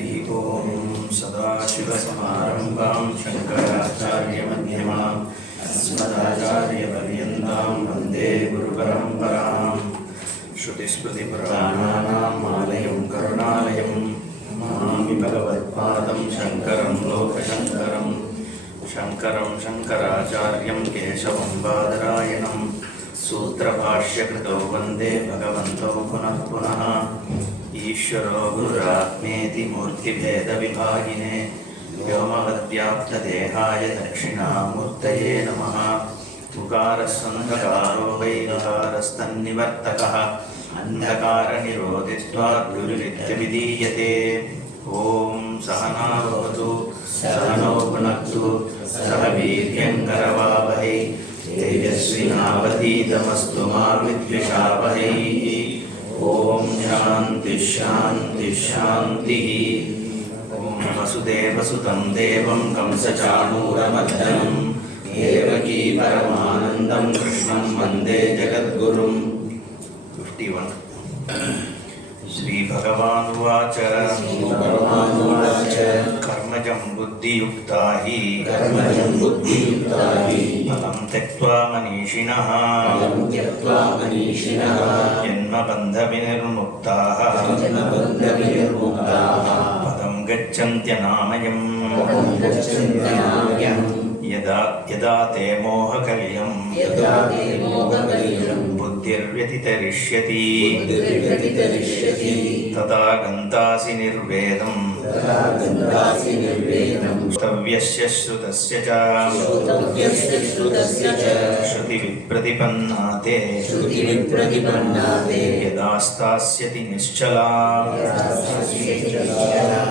Harihi Om Sadashivasamarambam Shankaracharya Madhyamam Asmadacharya Paryantam Vande Guru Paramparam Shruti Smriti Purananam Alayam Karunalayam Namami Bhagavad-padam Shankaram Lokashankaram Shankaram Shankaracharyam Keshavam Badarayanam Sutra Bhashya Krito Vande Bhagavanto Punah Punah Ishvaro Gururatmeti Murti Bheda Vibhagine Vyomavadvyapta Dehaya Dakshinamurtaye Namaha Ukarasandhakaro Vainakarastanivartakaha Andhakara Nirodhitva Guruvitya Vidiyate Om Sahana Bhavatu Sahano Punaktu Sahaviryan Karavavahe Tejasvinavadhitamastu ma vidvishavahe Om Shanti Shanti Shanti Om Vasudeva Sutam Devam Kamsachanuramadhanam Devaki Paramanandam Krishnam Vande Jagadgurum 51 Shri Bhagavan Uvacha Karmajam Buddhi Yuktahi Palam Tektva Manishinaha Janma Bandha Vinirmuktaha Padam Gacchantyanāmayam Yada te moha kalyam buddhir vyatitarishyati tata gantasi nirvedam shrutavyasya shrutasya ca shruti vipratipannate yadastasyati nischala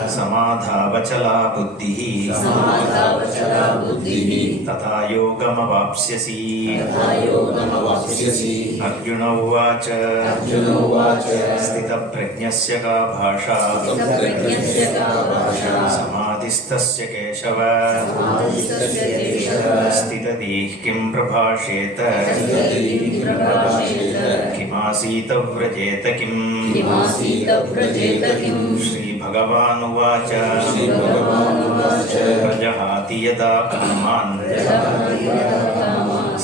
samadhavachala buddhihi तथा योगमवाप्स्यसि अर्जुन उवाच स्थितप्रज्ञस्य का भाषा समाधिस्तस्य केशव स्थितधीः किं प्रभाषेत किमासीत व्रजेत किम् श्रीभगवानुवाच प्रजहाति यदा कामान्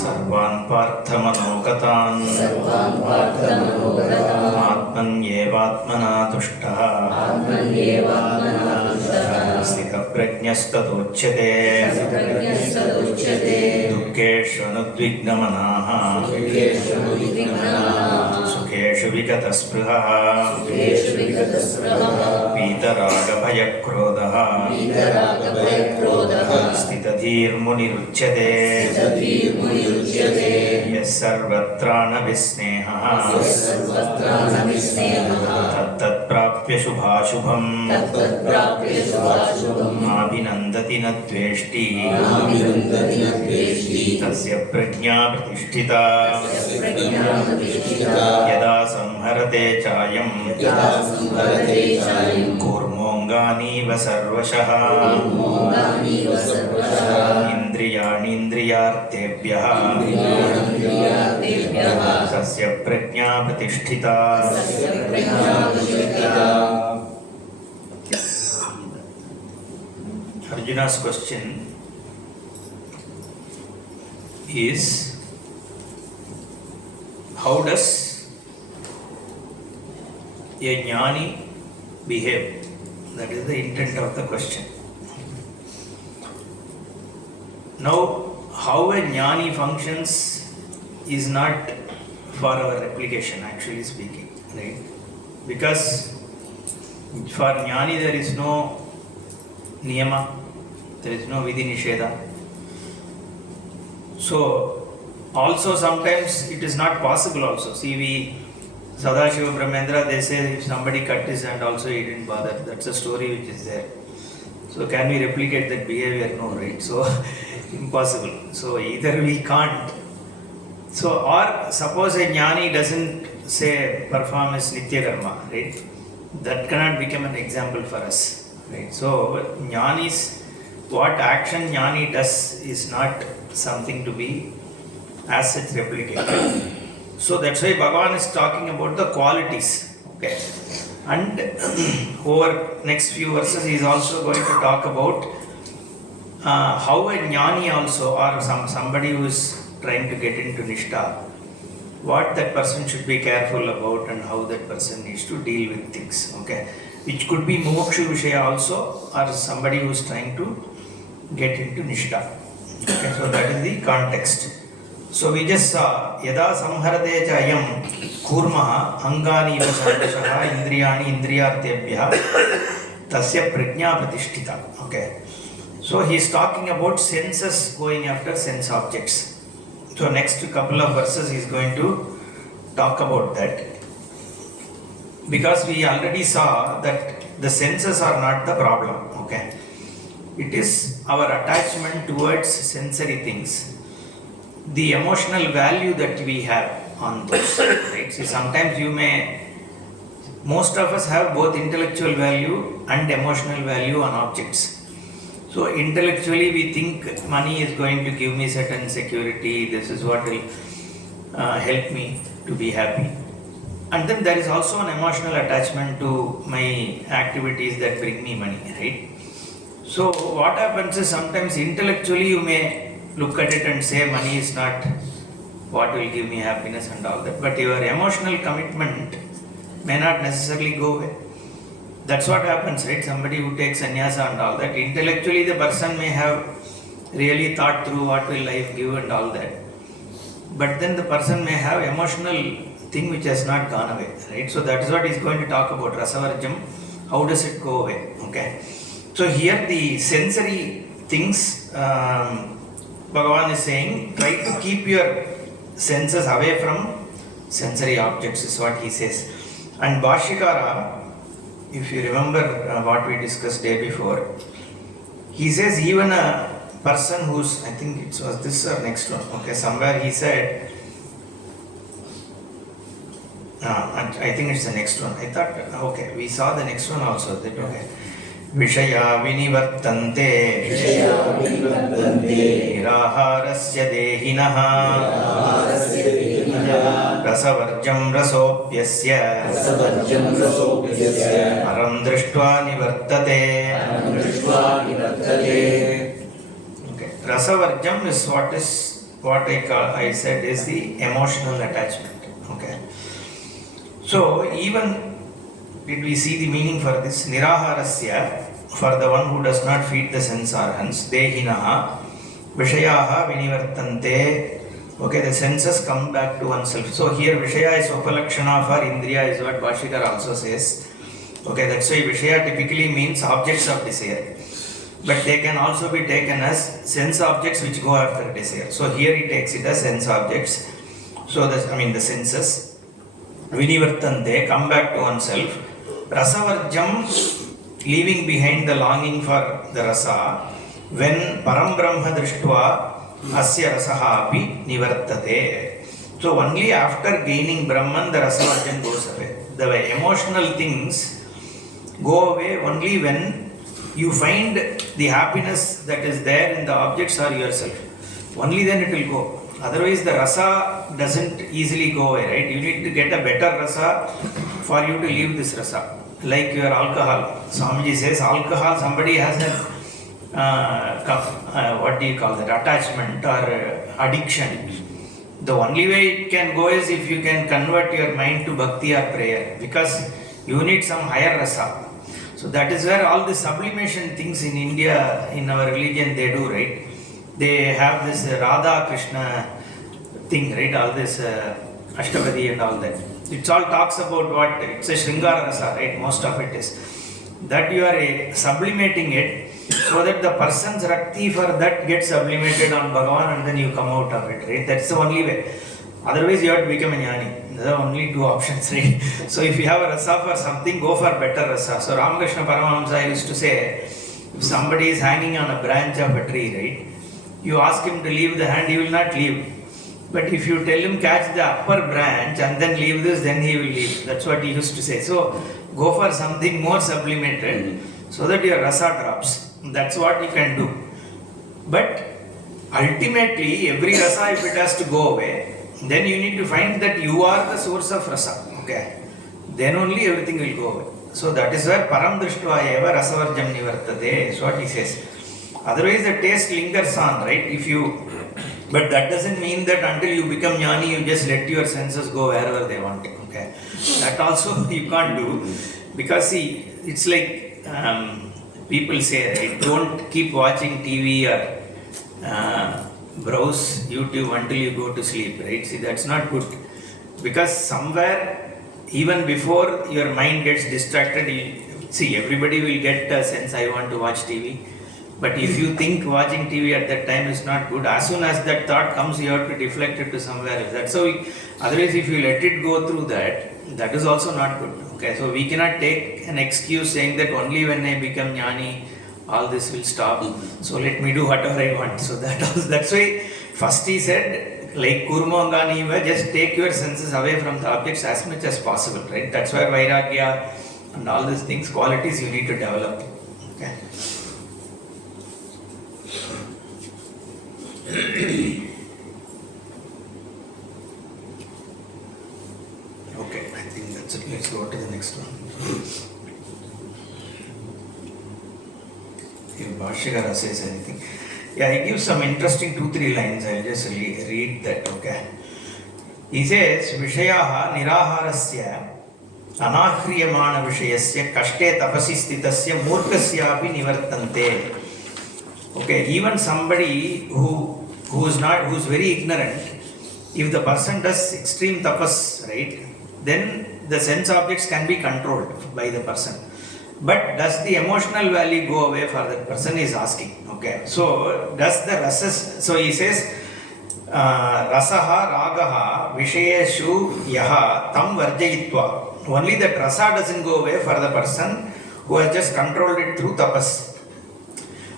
सर्वान् पार्थमनोगतान् आत्मन्येवात्मना तुष्टः स्थितप्रज्ञस्तदोच्यते दुःखेष्वनुद्विग्नमनाः सुखेषु विगतस्पृहः वीतरागभयक्रोधः स्थितधीर्मुनिरुच्यते यः सर्वत्राणविस्नेहः तत्तत्प्राप्य शुभाशुभम् नाभिनन्दति न द्वेष्टि तस्य प्रज्ञा प्रतिष्ठिता यदा संहरते चायं कूर्मोऽङ्गानीव सर्वशः इन्द्रियाणीन्द्रियार्थेभ्यः तस्य प्रज्ञा प्रतिष्ठिता Arjuna's question is, how does a jnani behave? That is the intent of the question. Now, how a jnani functions is not for our replication, actually speaking, right? Because for jnani there is no niyama, there is no vidhi nisheda. So, also sometimes it is not possible also. See, we Sadashiva Brahmendra, they say if somebody cut his hand also he didn't bother. That's a story which is there. So can we replicate that behavior? No, right? So impossible. So either we can't. So or suppose a jnani doesn't say perform as nitya karma, right? That cannot become an example for us, right? So jnanis, what action jnani does is not something to be as such replicated. So that's why Bhagavan is talking about the qualities. Okay. And over next few verses he is also going to talk about how a jnani also, or somebody who is trying to get into Nishtha, what that person should be careful about and how that person needs to deal with things. Okay, which could be moksha vishaya also, or somebody who is trying to get into Nishtha. Okay, so that is the context. So we just saw yada samharate cha ayam kurmaha angani iva sandashaha indriyani indriyartebhya tasya prajna pratishtita. Okay, so he is talking about senses going after sense objects. So next couple of verses he is going to talk about that, because we already saw that the senses are not the problem. Okay, it is our attachment towards sensory things, the emotional value that we have on those. Right? See, sometimes most of us have both intellectual value and emotional value on objects. So intellectually we think money is going to give me certain security, this is what will help me to be happy. And then there is also an emotional attachment to my activities that bring me money, right? So what happens is sometimes intellectually you may look at it and say money is not what will give me happiness and all that, but your emotional commitment may not necessarily go away. That's what happens, right? Somebody who takes sannyasa and all that, intellectually the person may have really thought through what will life give and all that, but then the person may have emotional thing which has not gone away, right? So that is what he is going to talk about, rasavarjam, how does it go away? Okay, so here the sensory things, Bhagavan is saying, try to keep your senses away from sensory objects is what he says. And Bhashyakara, if you remember what we discussed day before, he says even a person who's, I think it was this or next one, okay, somewhere he said, I think it's the next one. I thought, okay, we saw the next one also, that okay. Vishaya vinivartante niraharasya dehinaha rasavarjam rasopyasya aram drishtva nivartate. Okay, rasavarjam is what I said is the emotional attachment. Okay, so even did we see the meaning for this? Niraharasya, for the one who does not feed the sense organs, dehinaha, vishayaha vinivartante. Okay, the senses come back to oneself. So here Vishaya is upalakshana for Indriya is what Bhashyakara also says. Okay, that's why Vishaya typically means objects of desire. But they can also be taken as sense objects which go after desire. So here he takes it as sense objects. So the senses. Vinivartante, come back to oneself. Rasavarjam, leaving behind the longing for the rasa. When Param Brahma Drishtva Asya Rasaha api Nivartate. So only after gaining Brahman the Rasavarjam goes away. The emotional things go away only when you find the happiness that is there in the objects or yourself. Only then it will go. Otherwise the rasa doesn't easily go away, right? You need to get a better rasa for you to leave this rasa. Like your alcohol. Swamiji says alcohol, somebody has a what do you call that, attachment or addiction. The only way it can go is if you can convert your mind to bhakti or prayer, because you need some higher rasa. So that is where all the sublimation things in India, in our religion, they do, right? They have this Radha Krishna thing, right? All this Ashtavadi and all that. It all talks about what? It's a Shringara Rasa, right? Most of it is. That you are sublimating it so that the person's Rakti for that gets sublimated on Bhagavan and then you come out of it, right? That's the only way. Otherwise you have to become a jnani. There are only two options, right? So if you have a rasa for something, go for better rasa. So Ramakrishna Paramahamsa used to say, if somebody is hanging on a branch of a tree, right? You ask him to leave the hand, he will not leave. But if you tell him catch the upper branch and then leave this, then he will leave. That's what he used to say. So go for something more sublimated so that your rasa drops. That's what you can do. But ultimately, every rasa, if it has to go away, then you need to find that you are the source of rasa. Okay. Then only everything will go away. So that is where param drishtva eva rasavarjam nivartate is what he says. Otherwise the taste lingers on, right? But that doesn't mean that until you become jnani, you just let your senses go wherever they want to. Okay, that also you can't do, because see, it's like people say, right? Don't keep watching TV or browse YouTube until you go to sleep, right? See, that's not good, because somewhere, even before your mind gets distracted, see, everybody will get a sense, I want to watch TV. But if you think watching TV at that time is not good, as soon as that thought comes, you have to deflect it to somewhere else. That's how otherwise, if you let it go through that is also not good. Okay, so we cannot take an excuse saying that only when I become jnani, all this will stop. So let me do whatever I want. So that's why first he said, like kurmanganiva, just take your senses away from the objects as much as possible, right? That's where vairagya and all these things, qualities you need to develop. Okay. Okay, I think that's it. Let's go to the next one. If Bhashyakara says anything. Yeah, he gives some interesting 2-3 lines. I'll just read that, okay. He says, Vishayaha niraharasya anahriyamana vishayasya kashte tapasi sthitasya murkasyapi nivartante. Okay, even somebody who's very ignorant, if the person does extreme tapas, right, then the sense objects can be controlled by the person. But does the emotional value go away for that person, is asking. Okay, so does the rasas, so he says, rasaha ragaha vishayeshu yaha tam varjayitva. Only that rasa doesn't go away for the person who has just controlled it through tapas.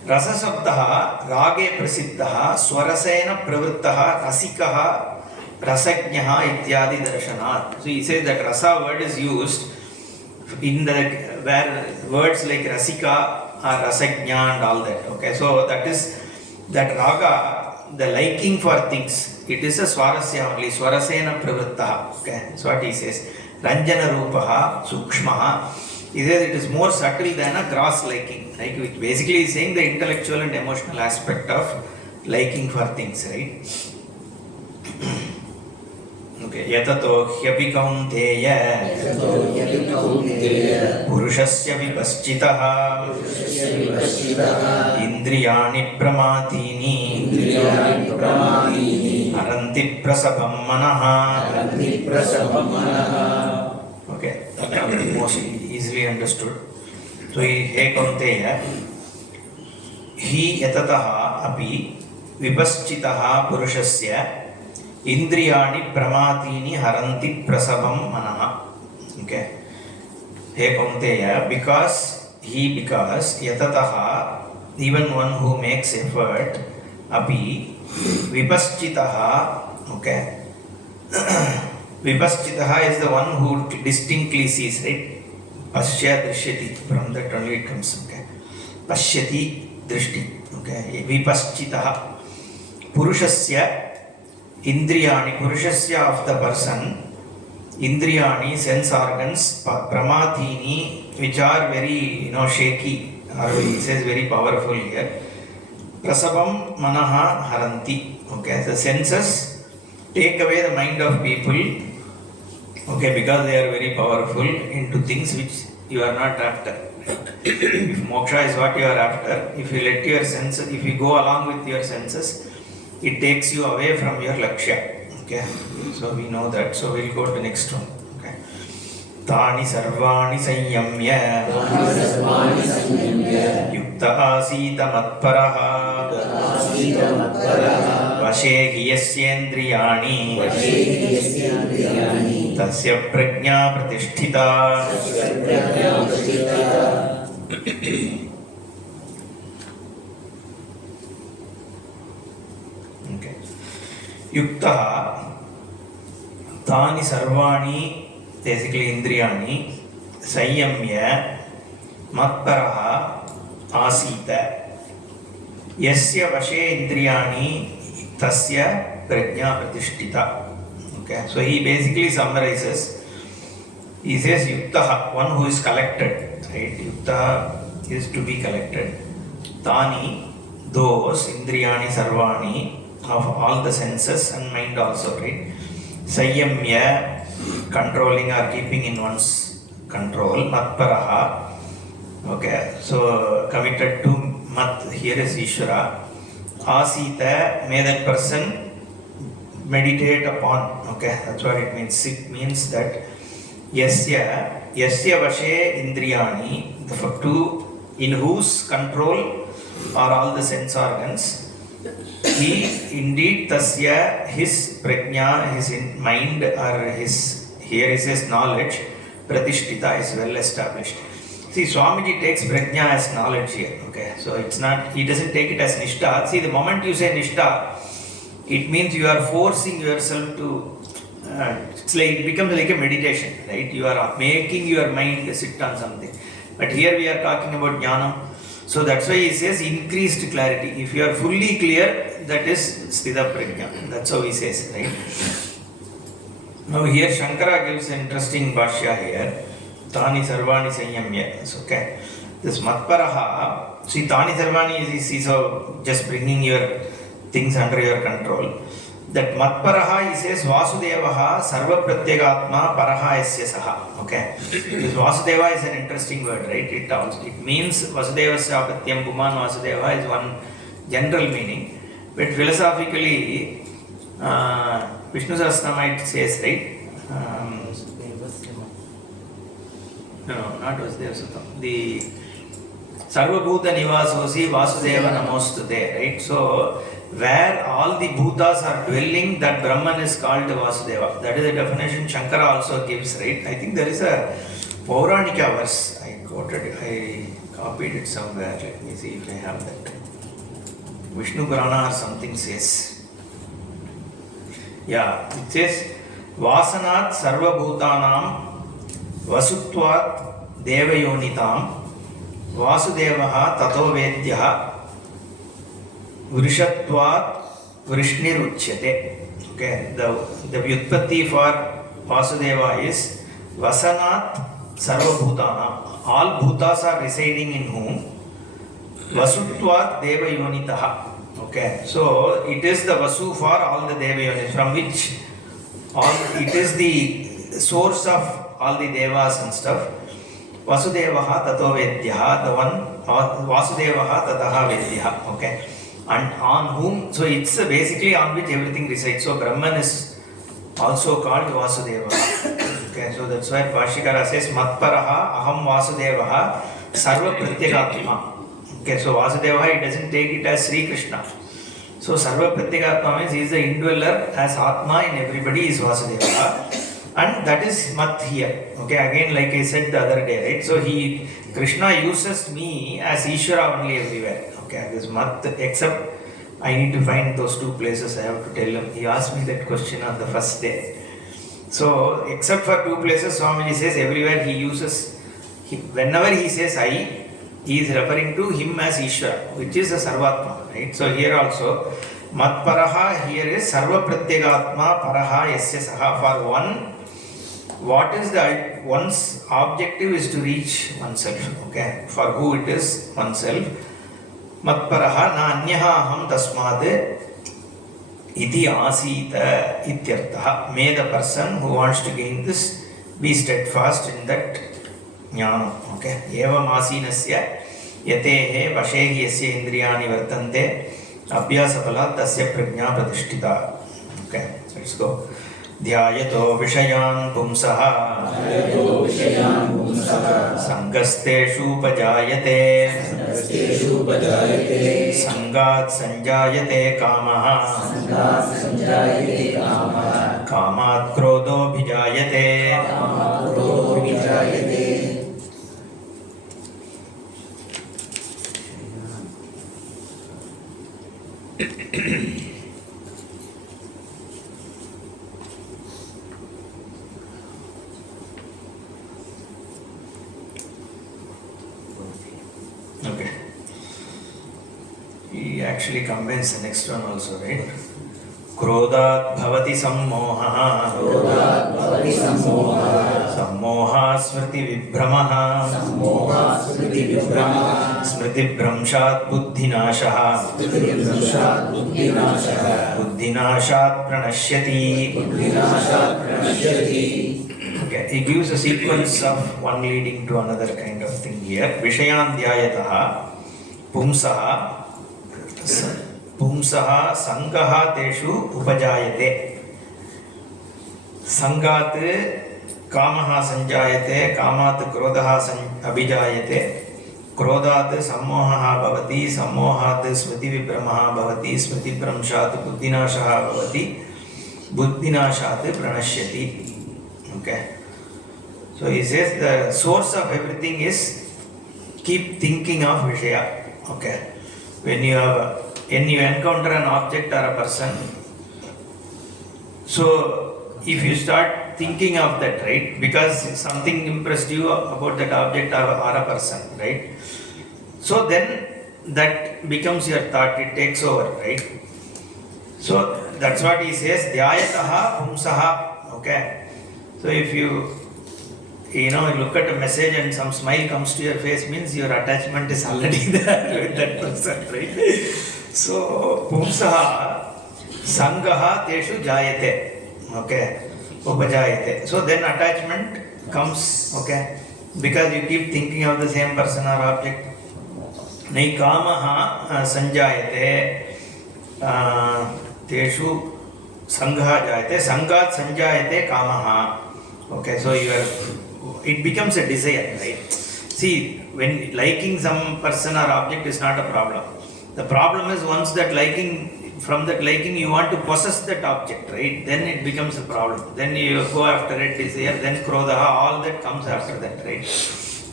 Rasa sabdaha rage prasiddhaha swarasena pravrittaha rasikaha rasajnaha ityadi darshanat. So he says that rasa word is used in where words like rasika or rasajna and all that. Okay, so that is that raga, the liking for things. It is a swarasya only, swarasena pravrittaha. Okay, that's what he says. Ranjana rupaha sukshmaha. He says it is more subtle than a gross liking, right? Which basically is saying the intellectual and emotional aspect of liking for things, right? Okay. Yatato hyapi kaunteya purushasya vipaschitaha indriyani pramatini aranti prasabham manaha. Okay, most easily understood. So he kaunteya, he yatataha api vipaschitaha purushasya indriyani pramatini haranti prasabham manaha. Okay, he kaunteya, because yatataha, even one who makes effort, api vipaschitaha. Okay. Vipaschitaha is the one who distinctly sees, right? Pashya drishyati, from that only it comes. Okay. Pashyati drishti. Okay. Vipaschitaha. Purushasya indriyani, purushasya of the person, indriyani, sense organs, pramatini, which are very, shaky, or he says very powerful here. Prasabam manaha haranti. Okay. The senses take away the mind of people, okay, because they are very powerful, into things which you are not after. If moksha is what you are after, if you let your senses, if you go along with your senses, it takes you away from your lakshya. Okay, so we know that. So we'll go to next one. Okay. Thani sarvani sanyamya yukta asita matparaha vashe hiyasyendriyani tasya prajna pratisthita. Okay. Yukta Thani sarvani, basically indriyani, sanyamya matparaha asita yasya vashe indriyani tasya prajna pratisthita. Okay, so he basically summarizes He says yuktaha, one who is collected, right? Yuktaha is to be collected. Tani, those indriyani sarvani, of all the senses and mind also, right? Sanyamya, controlling or keeping in one's control. Matparaha, okay, so committed to mat, here is Ishvara. Asita, may that person meditate upon, okay, that's what it means. It means that yasya vashe indriyani, the two in whose control are all the sense organs. He indeed tasya, his prajna, his mind or his, here is his knowledge, pratishtita, is well established. See, Swamiji takes prajna as knowledge here, okay, so it's not, he doesn't take it as nishtha. See, the moment you say nishtha, it means you are forcing yourself to, it's like, it becomes like a meditation, right? You are making your mind sit on something. But here we are talking about jnanam. So that's why he says increased clarity. If you are fully clear, that is sthita prajna. That's how he says, right? Now here Shankara gives an interesting bhashya here. Tani sarvani sanyamya. It's okay. This matparaha, see, tani sarvani is so just bringing your things under your control. That matparaha, he says Vasudevaha sarva pratyagatma paraha yasya saha. Okay. This Vasudeva is an interesting word, right? It means Vasudevasya apatyam puman Vasudeva is one general meaning. But philosophically, Vishnu Sahasranama says, right? No, not Vasudeva Sutam. The Sarvabhuta Nivasosi Vasudeva Namostute, right? So, where all the Bhutas are dwelling, that Brahman is called Vasudeva. That is the definition Shankara also gives, right? I think there is a Pauranika verse. I quoted it, I copied it somewhere. Let me see if I have that. Vishnu Purana or something says. Yeah, it says Vasanat Sarva Bhutanam Vasutvat Devayonitam Vasudevaha Tato Vedyaha Vrishatvat Vrishniruchyate. Okay, the Vyutpatti for Vasudeva is Vasanat Sarva Bhutanam. All Bhutas are residing in whom? Vasutvat Deva Yonitaha. Okay, so it is the Vasu for all the Deva Yonis, from which it is the source of all the Devas and stuff. Vasudevaha Tato Vedyaha, the one, Vasudevaha Tataha Vedyaha. Okay. And on whom, so it's basically on which everything resides. So Brahman is also called Vasudeva. Okay, so that's why Bhashikara says Matparaha Aham Vasudevaha Sarva Pratyagatma. Okay, so Vasudeva, he doesn't take it as Sri Krishna. So Sarva Pratyagatma means he is the indweller as Atma in everybody is Vasudeva. And that is Mat here. Okay, again, like I said the other day, right? So Krishna uses me as Ishvara only everywhere. Okay, this Mat, except I need to find those two places I have to tell him. He asked me that question on the first day. So, except for two places, Swamiji says everywhere he uses, whenever he says I, he is referring to him as Ishvara, which is a Sarvatma, right? So, here also, Matparaha here is Sarva Pratyagatma Paraha Yasya Saha. For one, what is one's objective is to reach oneself, okay? For who it is, oneself. Matparaha na anyaha aham tasmade iti asita ityartaha. May the person who wants to gain this be steadfast in that jnana. Okay. Evam asinasya yatehe vashehi yasya indriyani vartante abhyasapala tasya prajna pratishtita. Okay. Let's go. ध्यायतो विषयान् पुंसः संगस्तेषूपजायते संगात् संजायते कामः कामात् क्रोधोऽभिजायते He actually combines the next one also, right? Krodhat bhavati sammoha. Sammoha smriti vibhramaha. Smriti bhramshat buddhinashaha. Buddhinashat pranashyati. Okay, he gives a sequence of one leading to another kind of thing here. Vishayandhyayataha pumsaha sangaha teshu upajayate. Sangat kamaha sanjayate, kamat krodaha abhijayate. Krodhat sammohaha bhavati, sammohat smriti vibhramaha bhavati, smriti bhramshat buddhinashaha bhavati, buddhinashat pranashyati. Okay. So he says the source of everything is keep thinking of Vishaya. Okay. When you encounter an object or a person, so if you start thinking of that, right, because something impressed you about that object or a person, right, so then that becomes your thought, it takes over, right. So that's what he says, dhyayataha pumsaha. Okay. So if you look at a message and some smile comes to your face, means your attachment is already there with that person, right? So pumsaha sangaha teshu jayate. Okay. Upajayate. So then attachment comes, okay, because you keep thinking of the same person or object. Nai kamaha sanjayate teshu sangha jayate. Sangat sanjayate kamaha. Okay, so it becomes a desire, right? See, when liking some person or object is not a problem. The problem is once that from that liking you want to possess that object, right? Then it becomes a problem. Then you go after it, desire, then krodaha, all that comes after that, right?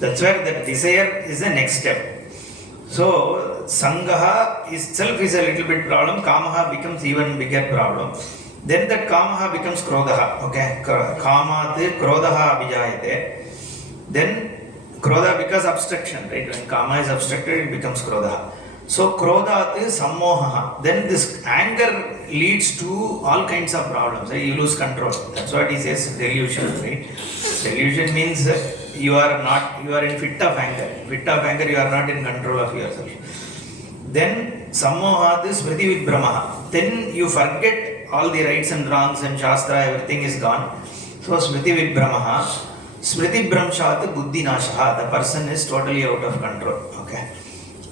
That's where the desire is the next step. So, sangaha itself is a little bit problem, kamaha becomes even bigger problem. Then that kamaha becomes krodaha, okay? Kamat krodaha abhijayate. Then krodha becomes obstruction, right? When kama is obstructed, it becomes krodha. So krodha is sammoha. Then this anger leads to all kinds of problems. Right? You lose control. That's what he says, delusion, right? Delusion means you are in fit of anger. Fit of anger, you are not in control of yourself. Then sammoha is smriti vibhramaha. Then you forget all the rights and wrongs and shastra, everything is gone. So smriti vibhramaha. Smriti bhramshat buddhinashaha. The person is totally out of control. Okay.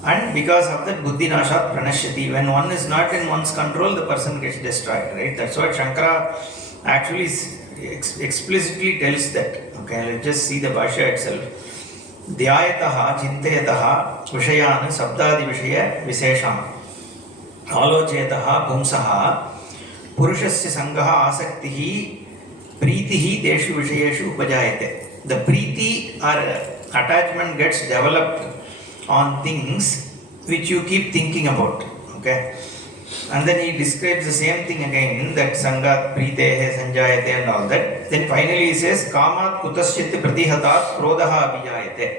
And because of that buddhinashat pranashyati. When one is not in one's control, the person gets destroyed. Right? That's what Shankara actually explicitly tells that. Okay, let's just see the Bhashya itself. Dhyayataha chintayataha vishayan sabdadi vishaya visesham alochetaha pumsaha purushasya sangaha asaktihi pritihi deshu vishayeshu upajayate. The priti or attachment gets developed on things which you keep thinking about. Okay. And then he describes the same thing again, that sangat pritehe sanjayate and all that. Then finally he says kamat kutasyit pratihatat krodaha abhijayate.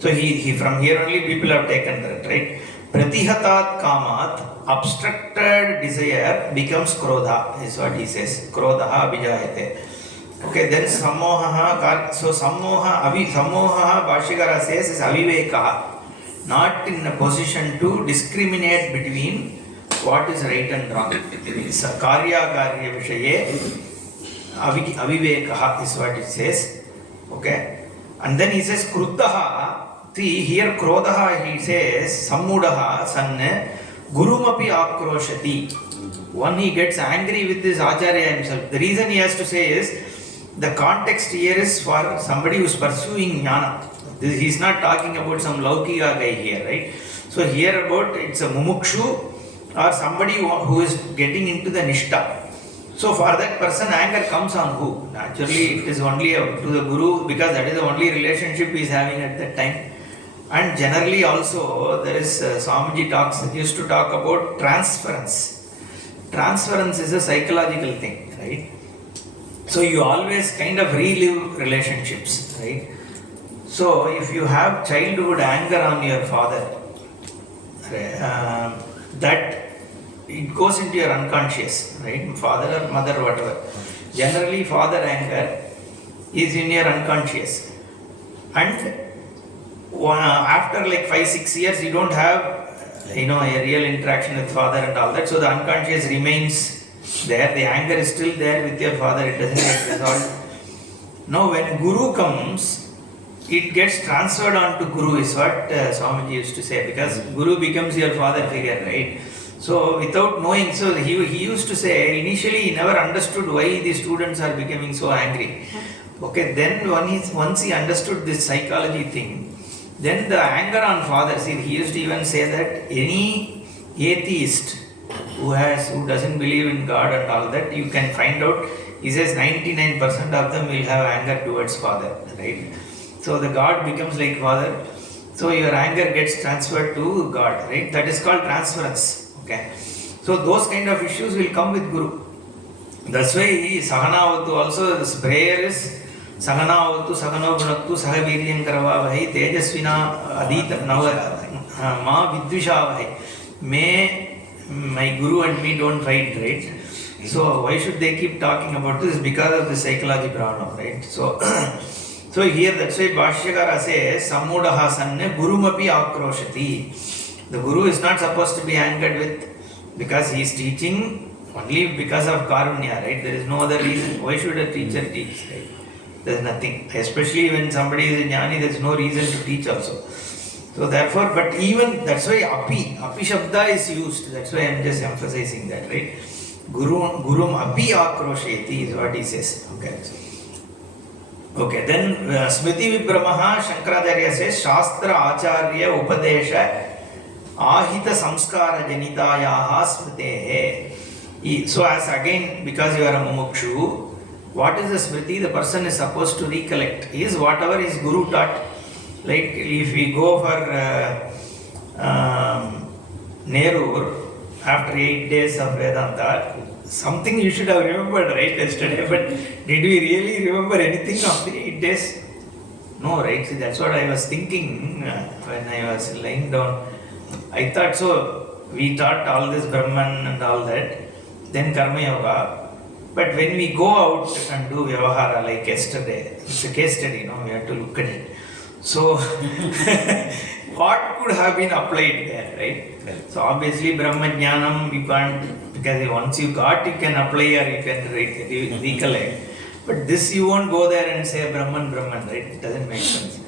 So he from here only people have taken that, right? Pratihatat kamat, obstructed desire becomes krodha, is what he says. Krodaha abhijayate. Okay, then sammoha, so sammoha Bhashyakara says is avivekaha. Not in a position to discriminate between what is right and wrong. Karya vishaye avivekaha is what it says. Okay. And then he says kruddhaha. See here krodhaha he says sammudaha sanne gurumapi akroshati. One he gets angry with this Acharya himself. The reason he has to say is the context here is for somebody who is pursuing jnana. He is not talking about some laukika guy here, right? So here about it's a mumukshu or somebody who is getting into the nishta. So for that person anger comes on who? Naturally it is only to the guru, because that is the only relationship he is having at that time. And generally also there is Swamiji used to talk about transference. Transference is a psychological thing, right? So you always kind of relive relationships, right? So if you have childhood anger on your father, that it goes into your unconscious, right? Father or mother, whatever. Generally, father anger is in your unconscious. And after like 5-6 years, you don't have a real interaction with father and all that. So the unconscious remains there. The anger is still there with your father. It doesn't get resolved. Now when Guru comes, it gets transferred on to Guru is what Swamiji used to say, because Guru becomes your father figure, right? So without knowing, so he used to say, initially he never understood why the students are becoming so angry. Okay, then once he understood this psychology thing, then the anger on father, see, he used to even say that any atheist who doesn't believe in God and all that, you can find out, he says 99% of them will have anger towards father, right? So the God becomes like father, so your anger gets transferred to God, right? That is called transference, okay? So those kind of issues will come with Guru. That's why Sahanavatu also, this prayer is Sahanavatu, Sagano Gunaktu, Sahaviryan Karavavahi, Tejasvina Adita Ma Vidvishavahi. May my Guru and me don't fight, right? So why should they keep talking about this? Because of the psychology problem, right? So so here that's why Bhashyakara says Sammudaha Sanne Gurumapi Akroshati. The Guru is not supposed to be angered with, because he is teaching only because of Karunya, right? There is no other reason. Why should a teacher teach, right? There is nothing. Especially when somebody is a jnani, there is no reason to teach also. So therefore, but even that's why Api Shabda is used. That's why I am just emphasizing that, right? Gurum Api Akrosheti is what he says. Okay, then Smriti Vibramaha Shankaracharya says Shastra Acharya Upadesha Ahita Samskara Janitayaha Smritehe. So as again, because you are a mumukshu, what is the smriti? The person is supposed to recollect is whatever his guru taught. Like if we go for Nerur after 8 days of Vedanta, something you should have remembered, right, yesterday. But did we really remember anything of the 8 days? No, right? See, that's what I was thinking when I was lying down. I thought so. We taught all this Brahman and all that, then Karma Yoga. But when we go out and do Vyavahara like yesterday, it's a case study, we have to look at it. So, what could have been applied there, right? So, obviously, Brahma Jnanam, you can't, because once you got, you can apply or you can recollect. But this, you won't go there and say Brahman, right? It doesn't make sense.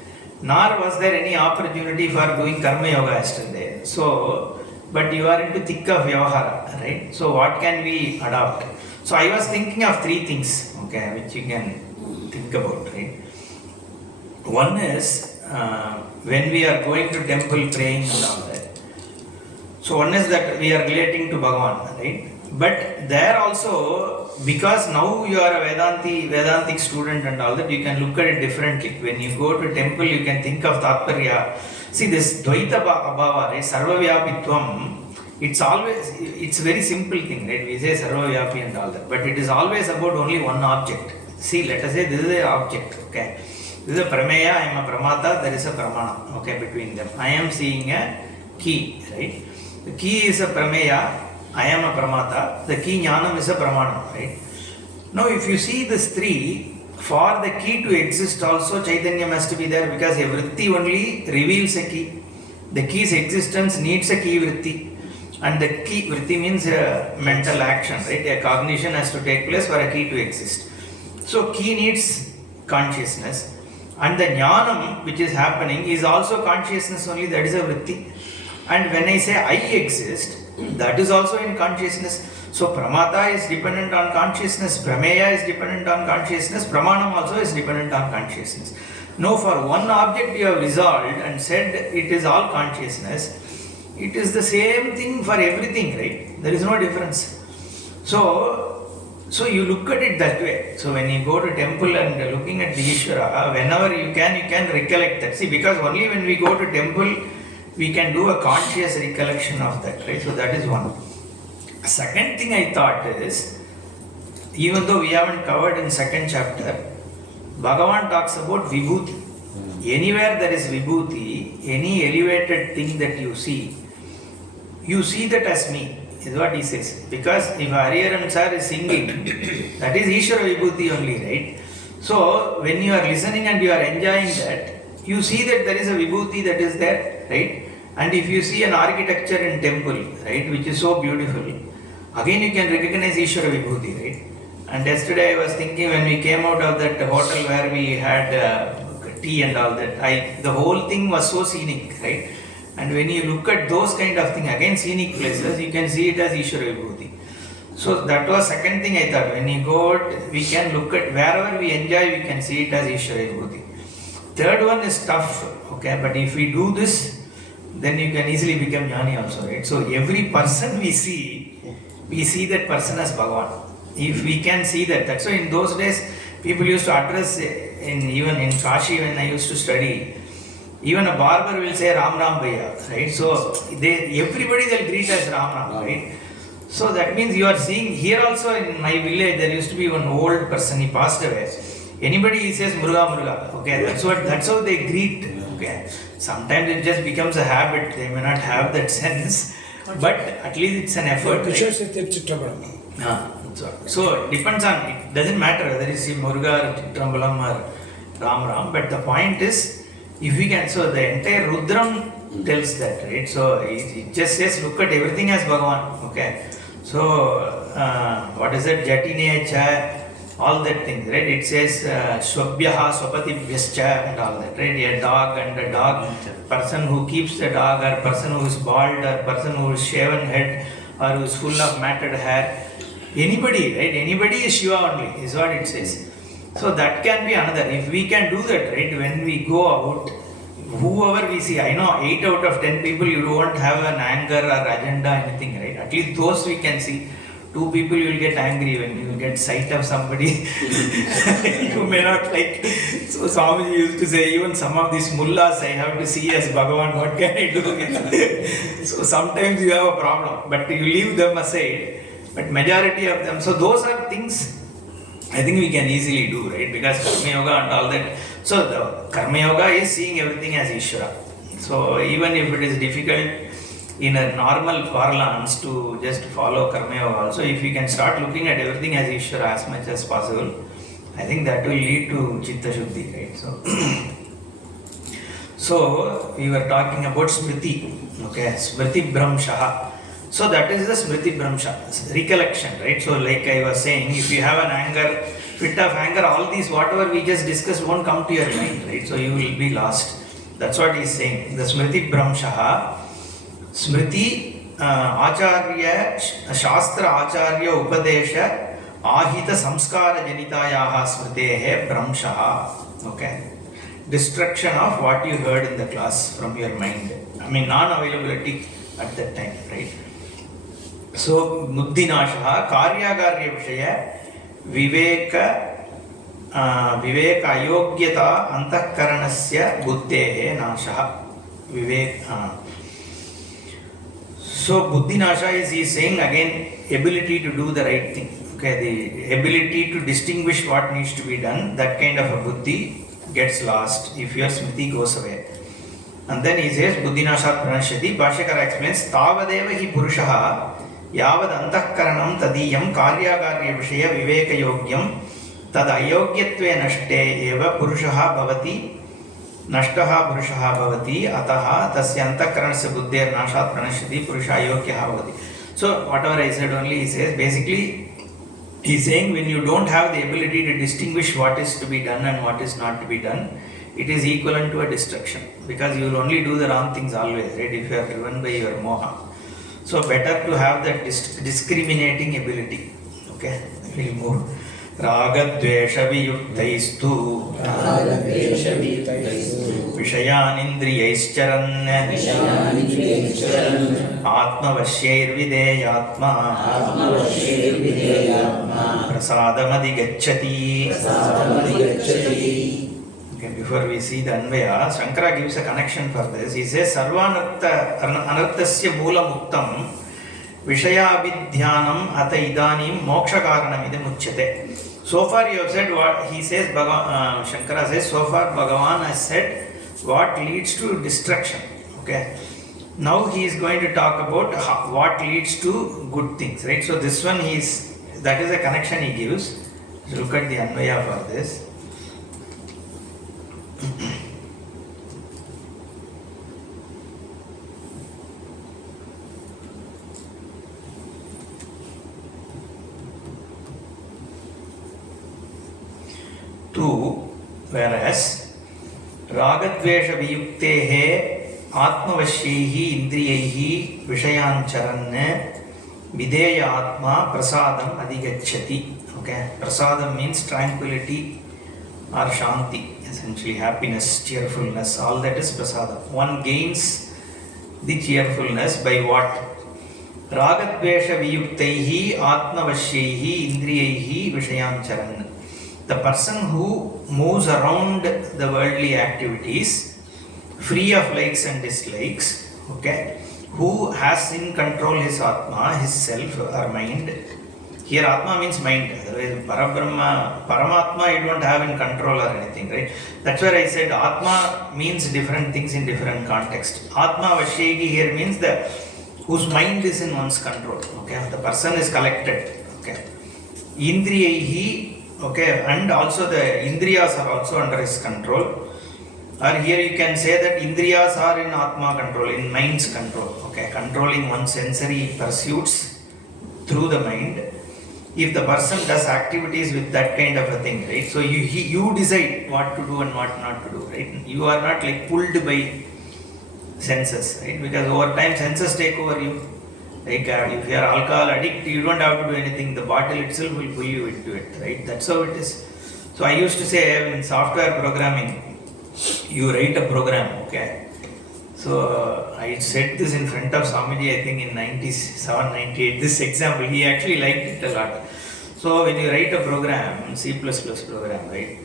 Nor was there any opportunity for doing Karma Yoga yesterday. So, but you are into thick of Vyavahara, right? So, what can we adopt? So, I was thinking of 3 things, okay, which you can think about, right? One is when we are going to temple praying and all that. So one is that we are relating to Bhagavan, right? But there also, because now you are a Vedantic student and all that, you can look at it differently. When you go to temple, you can think of Tatparya. See, this Dvaita Bhava, right? Sarvavyapittvam, it's a very simple thing, right? We say Sarvavyapi and all that, but it is always about only one object. See, let us say this is an object, okay? This is a prameya, I am a pramata, there is a pramana, okay, between them. I am seeing a key, right? The key is a prameya, I am a pramata, the key jnanam is a pramana, right? Now, if you see this 3, for the key to exist also, Chaitanya has to be there, because a vritti only reveals a key. The key's existence needs a key vritti. And the key vritti means a mental action, right? A cognition has to take place for a key to exist. So, key needs consciousness. And the jnanam which is happening is also consciousness only, that is a vritti. And when I say I exist, that is also in consciousness. So pramata is dependent on consciousness, prameya is dependent on consciousness, pramanam also is dependent on consciousness. Now for one object you have resolved and said it is all consciousness, it is the same thing for everything, right? There is no difference. So you look at it that way. So when you go to temple and looking at the Ishvara, whenever you can recollect that. See, because only when we go to temple, we can do a conscious recollection of that, right? So that is one. Second thing I thought is, even though we haven't covered in second chapter, Bhagavan talks about vibhuti. Anywhere there is vibhuti, any elevated thing that you see that as me. is what he says. Because if Hariharan sir is singing, that is Ishvara Vibhuti only, right? So when you are listening and you are enjoying that, you see that there is a Vibhuti that is there, right? And if you see an architecture in temple, right, which is so beautiful, again you can recognize Ishvara Vibhuti, right? And yesterday I was thinking when we came out of that hotel where we had tea and all that, the whole thing was so scenic, right? And when you look at those kind of things, again scenic places, you can see it as Ishvara Vibhuti. So that was second thing I thought. When you go out, we can look at wherever we enjoy, we can see it as Ishvara Vibhuti. Third one is tough, okay? But if we do this, then you can easily become jnani also, right? So every person we see that person as Bhagavan. If we can see that, that's why in those days people used to address even in Kashi when I used to study. Even a barber will say Ram Ram Bhaiya, right? So everybody they'll greet as Ram Ram, right? So that means you are seeing here also in my village there used to be one old person, he passed away. Anybody he says Muruga Muruga, okay? That's how they greet, okay? Sometimes it just becomes a habit. They may not have that sense, but at least it's an effort. Right? So it depends on, it doesn't matter whether you see Muruga or Chitrambalam or Ram Ram, but the point is, if we can, so the entire Rudram tells that, right? So it just says, look at everything as Bhagavan, okay? So, what is it? Jatine cha, all that thing, right? It says, Swabhyaha Swapatibhyascha and all that, right? A dog and a dog, person who keeps the dog, or person who is bald, or person who is shaven head, or who is full of matted hair. Anybody, right? Anybody is Shiva only, is what it says. So that can be another. If we can do that, right? When we go out, whoever we see, I know 8 out of 10 people, you won't have an anger or agenda, anything, right? At least those we can see. 2 people you will get angry when you will get sight of somebody. You may not like. So Swamiji used to say, even some of these mullahs I have to see as Bhagavan, what can I do? So sometimes you have a problem, but you leave them aside. But majority of them, so those are things I think we can easily do, right? Because Karma Yoga and all that. So the Karma Yoga is seeing everything as Ishvara. So even if it is difficult in a normal parlance to just follow Karma Yoga also, if we can start looking at everything as Ishvara as much as possible, I think that will lead to Chitta Shuddhi, right? So we were talking about Smriti, okay? Smriti Brahmshaha. So that is the Smriti Brahmsha, recollection, right? So like I was saying, if you have an anger, fit of anger, all these, whatever we just discussed won't come to your mind, right? So you will be lost. That's what he's saying. The Smriti Brahmshaha, Smriti Acharya, Shastra Acharya Upadesha, Ahita Samskara Janitayaha Smritehe Brahmshaha, okay? Destruction of what you heard in the class from your mind. I mean, non-availability at that time, right? So, Muddhinashaha, Karyakarya Vishaya, Viveka Ayogyata Antakaranasya Buddhehe Nashaha. So, Buddhinasha is he saying again, ability to do the right thing. Okay, the ability to distinguish what needs to be done, that kind of a buddhi gets lost if your smriti goes away. And then he says, Buddhinashat Pranashyati. Bhashyakara explains, Tavadeva hi Purushaha Yavad Antakaranam Tadiyam Karyakarya Vishaya Viveka Yogyam Tad Ayogyatve Nashte Eva Purushaha Bhavati Nashtaha Purushaha Bhavati Ataha Tasya Antakaranasya Buddhir Nashat Pranashyati Purusha Ayogyaha Bhavati. So whatever I said only, he says, basically he is saying when you don't have the ability to distinguish what is to be done and what is not to be done, it is equivalent to a destruction, because you will only do the wrong things always, right, if you are driven by your moha. So better to have that discriminating ability. Okay, we'll move. Ragadvesha viyuktaistu Vishayanindriyaischaran Atmavashyair videyatma Prasadamadi gacchati. Before we see the Anvaya, Shankara gives a connection for this. He says, Sarvanartha anarthasya moola muktam Vishaya abhidhyanam ata idanim moksha karanam idam uchyate. So far you have said what he says, Shankara says, so far Bhagavan has said what leads to destruction. Okay. Now he is going to talk about what leads to good things, right? So this one that is a connection he gives. So look at the Anvaya for this. Two, whereas Ragadvesha Viyuktehe Atmavashyehi Indriyehi Vishayancharan Videya Atma Prasadam Adhigacchati. Okay, Prasadam means tranquility or Shanti, essentially happiness, cheerfulness, all that is Prasadam. One gains the cheerfulness by what? Ragadvesha Viyuktehi Atmavashyehi Indriyehi Vishayancharan. The person who moves around the worldly activities, free of likes and dislikes, okay, who has in control his Atma, his self or mind. Here Atma means mind, otherwise Parabrahma, Paramatma you don't have in control or anything, right? That's where I said Atma means different things in different context. Atma Vashyegi here means whose mind is in one's control, okay, the person is collected, okay. Indriyehi, okay, and also the Indriyas are also under his control. Or here you can say that Indriyas are in Atma control, in mind's control, okay, controlling one's sensory pursuits through the mind. If the person does activities with that kind of a thing, right, so you decide what to do and what not to do, right, you are not like pulled by senses, right, because over time senses take over you. Like if you are alcohol addict, you don't have to do anything, the bottle itself will pull you into it, right, that's how it is. So I used to say in software programming, you write a program, okay. So I said this in front of Swamiji, I think in 97, 98, this example, he actually liked it a lot. So when you write a program, C++ program, right,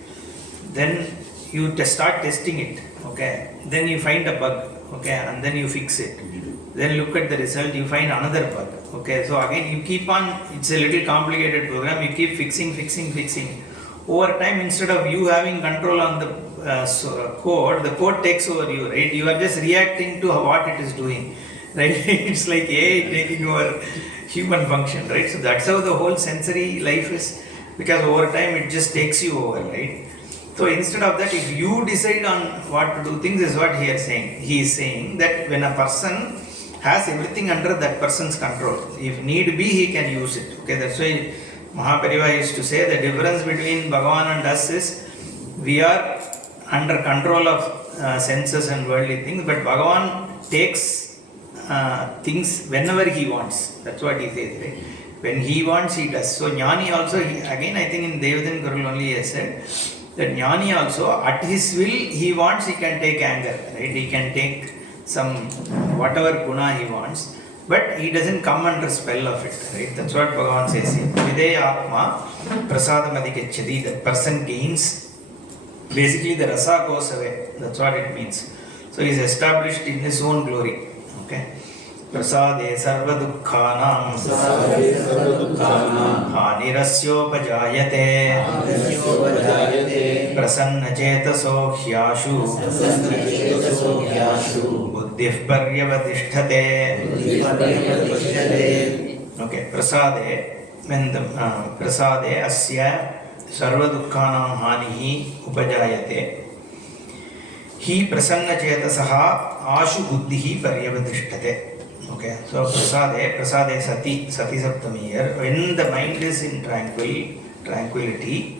then you start testing it, okay, then you find a bug, okay, and then you fix it. Then look at the result, you find another bug, okay, so again you keep on, it's a little complicated program, you keep fixing. Over time, instead of you having control on the code, the code takes over you, right? You are just reacting to what it is doing, right? It's like AI taking over human function, right? So that's how the whole sensory life is, because over time it just takes you over, right? So instead of that, if you decide on what to do things, is what he is saying. He is saying that when a person has everything under that person's control, if need be, he can use it. Okay, that's why Mahapariva used to say the difference between Bhagavan and us is we are under control of senses and worldly things, but Bhagavan takes things whenever he wants. That's what he says, right? When he wants, he does. So Jnani also, again I think in Devadan Gurul only he said that Jnani also at his will, he wants, he can take anger, right? He can take some whatever guna he wants, but he doesn't come under spell of it, right? That's what Bhagavan says here. Videya Atma Prasadam Adhigacchati, the person gains, basically the rasa goes away, that's what it means. So he is established in his own glory, okay? Prasade sarva dukkhanam hanirasyopajayate prasanna chetaso hyashu buddhih paryavadishthate. Okay, prasade, when the prasade asya sarva dukkhanam hanihi upajayate, he prasanna chetasaha ashu buddhihi paryavadishthate. Okay, so prasade sati saptami here, when the mind is in tranquility,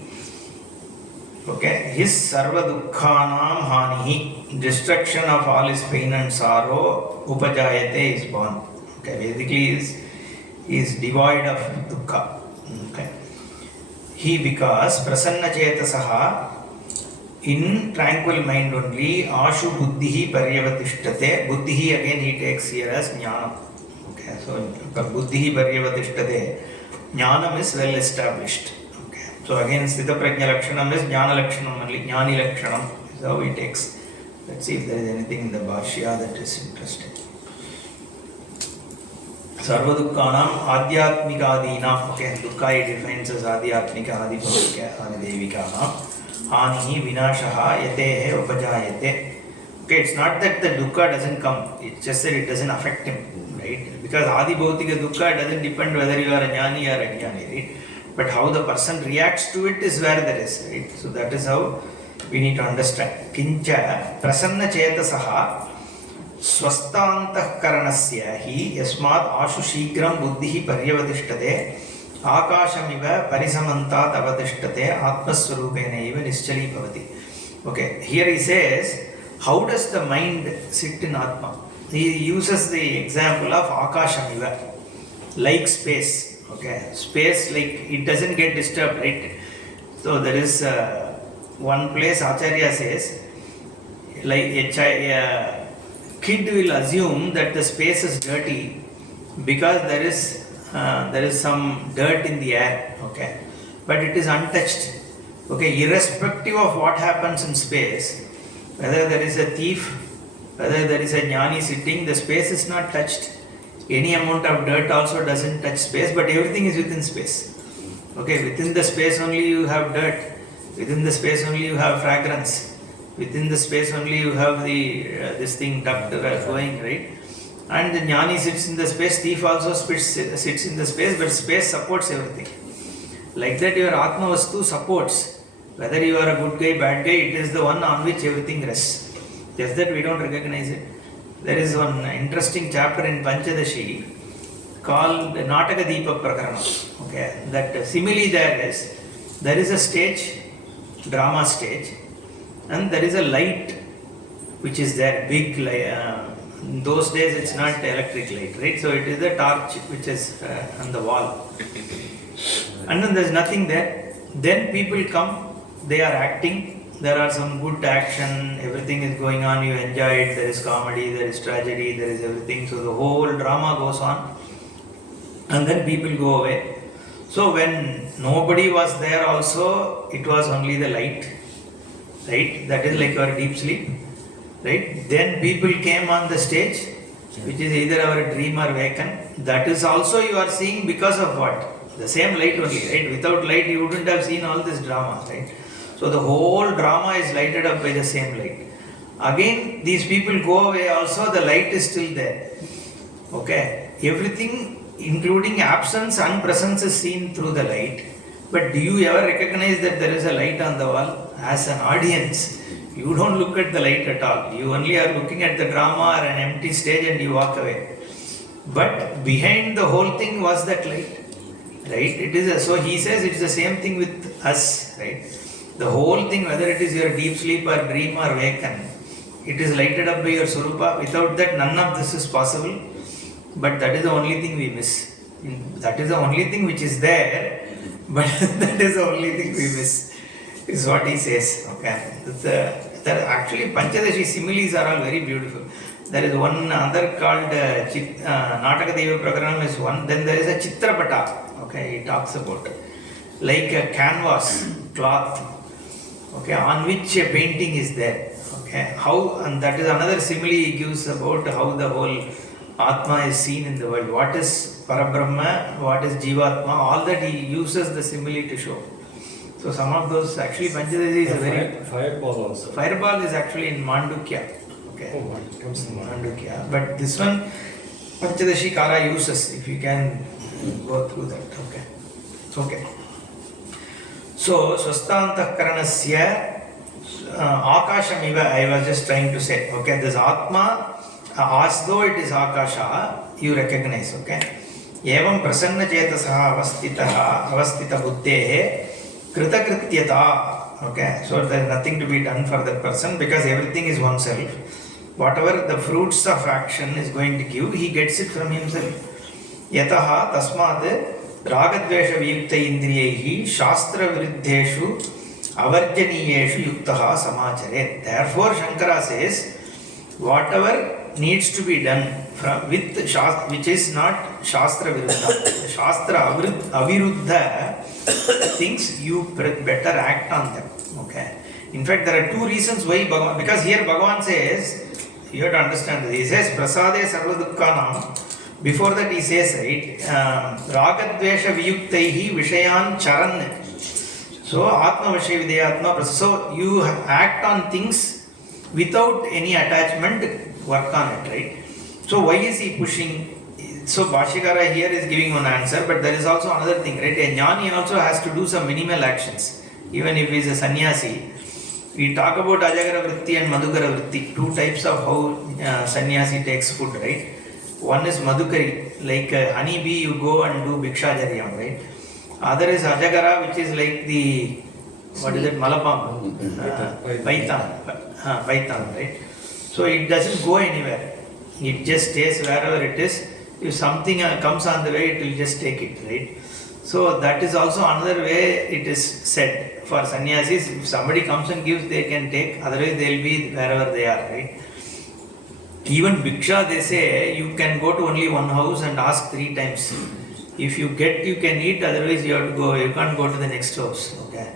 okay, his sarva dukkhanam hanihi, destruction of all his pain and sorrow, upajayate, is born. Okay, basically is devoid of dukkha. Okay, because prasanna chetasaha, in tranquil mind only, ashu buddhihi paryavadishthate. Buddhihi again he takes here as jnanam. Okay, so buddhihi paryavadishthate, jnanam is well established. Okay, so again sthita prajna lakshanam is jnana lakshanam only, jnani lakshanam is how he takes. Let's see if there is anything in the bhashya that is interesting. Sarva dukkhanam adhyatmikadinam. Okay, dukkha he defines as adhyatmika, adibhavika, adidevikanam. Hanihi vinashaha yatehe upajayate. Okay, it's not that the dukkha doesn't come, it's just that it doesn't affect him, right? Because adi bhautika dukkha doesn't depend whether you are a jnani or ajnani, right? But how the person reacts to it is where there is, right? So that is how we need to understand. Kincha prasanna chetasaha swastantah karanasya hi yasmat ashu shigram buddhihi paryavadishtate akashamiva parisamantat avadishtate atmaswarupena eva nischali bhavati. Okay, here he says, how does the mind sit in Atma? He uses the example of akashamiva, like space. Okay, space, like it doesn't get disturbed, right? So there is one place Acharya says, like a kid will assume that the space is dirty because there is some dirt in the air. Okay, but it is untouched. Okay, irrespective of what happens in space, whether there is a thief, whether there is a jnani sitting, the space is not touched. Any amount of dirt also doesn't touch space, but everything is within space. Okay, within the space only you have dirt, within the space only you have fragrance, within the space only you have the this thing duct going, right? And the jnani sits in the space, thief also sits in the space, but space supports everything. Like that your Atma Vastu supports. Whether you are a good guy, bad guy, it is the one on which everything rests. Just that we don't recognize it. There is one interesting chapter in Panchadashi called Nataka Deepa Prakarana. Okay, that simile there is a stage, drama stage, and there is a light which is there, big light. In those days it's not electric light, right? So it is the torch which is on the wall. And then there is nothing there. Then people come, they are acting, there are some good action, everything is going on, you enjoy it, there is comedy, there is tragedy, there is everything. So the whole drama goes on, and then people go away. So when nobody was there also, it was only the light, right? That is like our deep sleep, right? Then people came on the stage, which is either our dream or waken. That is also you are seeing because of what? The same light only, right? Without light you wouldn't have seen all this drama, right? So the whole drama is lighted up by the same light. Again, these people go away also, the light is still there. Okay, everything including absence and presence is seen through the light. But do you ever recognize that there is a light on the wall? As an audience, you don't look at the light at all. You only are looking at the drama or an empty stage and you walk away. But behind the whole thing was that light, right? So he says it's the same thing with us, right? The whole thing, whether it is your deep sleep or dream or waken, it is lighted up by your Swarupa. Without that, none of this is possible. But that is the only thing we miss. That is the only thing which is there, but that is the only thing we miss, is what he says. Okay. Actually, Panchadashi similes are all very beautiful. There is one other called Nataka Deva Prakaranam is one. Then there is a Chitrapata. Okay, he talks about it. Like a canvas, cloth, okay, on which a painting is there. Okay, and that is another simile he gives about how the whole Atma is seen in the world. What is Parabrahma, what is Jivatma, all that he uses the simile to show. So some of those, actually Panchadashi is a very... Fireball also. Fireball is actually in Mandukya. Okay. Oh, it comes in Mandukya. But this one, Panchadashi Kara uses, if you can go through that. Okay. Okay. So, Swastantah Karanasya Akashamiva, I was just trying to say. Okay, this Atma, as though it is Akasha, you recognize. Okay. Evam prasanna chetasaha avastita buddhehe kritakrityata. Okay, so there is nothing to be done for that person because everything is oneself. Whatever the fruits of action is going to give, he gets it from himself. Yataha tasmad ragadvesha viyukta indriyaihi shastra viruddheshu avarjaniyeshu yuktaha samachare. Therefore, Shankara says, whatever needs to be done with shastra, which is not shastra viruddha, shastra aviruddha things, you better act on them. Okay. In fact, there are two reasons why Bhagavan, because here Bhagavan says, you have to understand this. He says, prasade sarva dukkhanam. Before that he says, right, ragadvesha viyuktaihi vishayan charan. So, atma vashay vidya atma. So, you act on things without any attachment, work on it, right? So why is he pushing? So Bhashyakara here is giving one answer, but there is also another thing, right? A jnani also has to do some minimal actions, even if he is a sannyasi. We talk about Ajagara Vritti and Madhukara Vritti, two types of how sannyasi takes food, right? One is Madhukari, like honey bee, you go and do Bhikshacharyam, right? Other is Ajagara, which is like the, what is it, Malapam, Paitan, right? So it doesn't go anywhere. It just stays wherever it is. If something comes on the way, it will just take it, right? So that is also another way it is said. For sannyasis, if somebody comes and gives, they can take, otherwise they will be wherever they are, right? Even Bhiksha, they say, you can go to only one house and ask 3 times. If you get, you can eat, otherwise you have to go, you can't go to the next house, okay?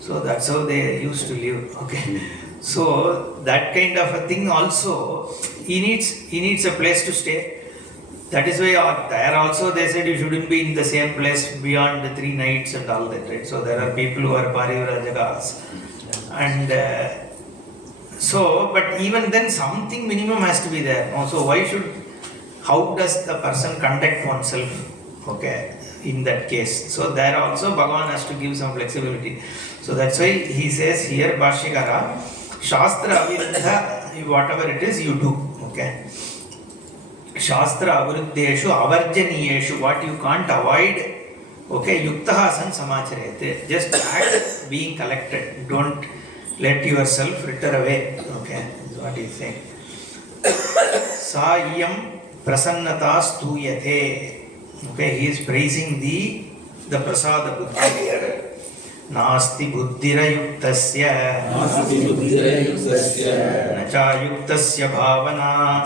So that's how they used to live, okay? So that kind of a thing also, he needs a place to stay. That is why there also they said you shouldn't be in the same place beyond the 3 nights and all that, right? So there are people who are parivrajakas. And but even then something minimum has to be there. So how does the person conduct oneself, okay, in that case? So there also Bhagavan has to give some flexibility. So that's why he says here, Bhashyakara, Shastra Aviruddha, whatever it is, you do, okay? Shastra Aviruddheshu Avarjaniyeshu, what you can't avoid, okay, Yuktaha San Samacharete. Just act being collected. Don't let yourself fritter away, okay, is what he is saying. Sa iyam prasannata stuyate. Okay, he is praising the prasada buddhi. Nasti buddhira yuktasya nacha yuktasya bhavana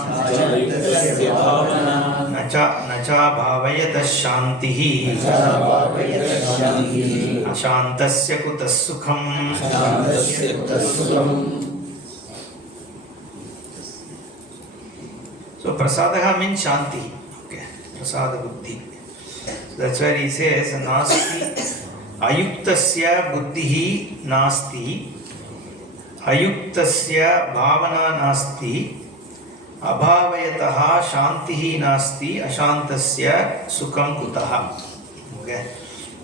nacha bhavayata shantihi ashantasya kutas sukham. So prasadaha means shanti, okay, prasada buddhi. That's where he says nasti ayuktasya buddhihi nasti, ayuktasya bhavana nasti, abhavayataha shantihi nasti, ashantasya sukham kutaha. Okay.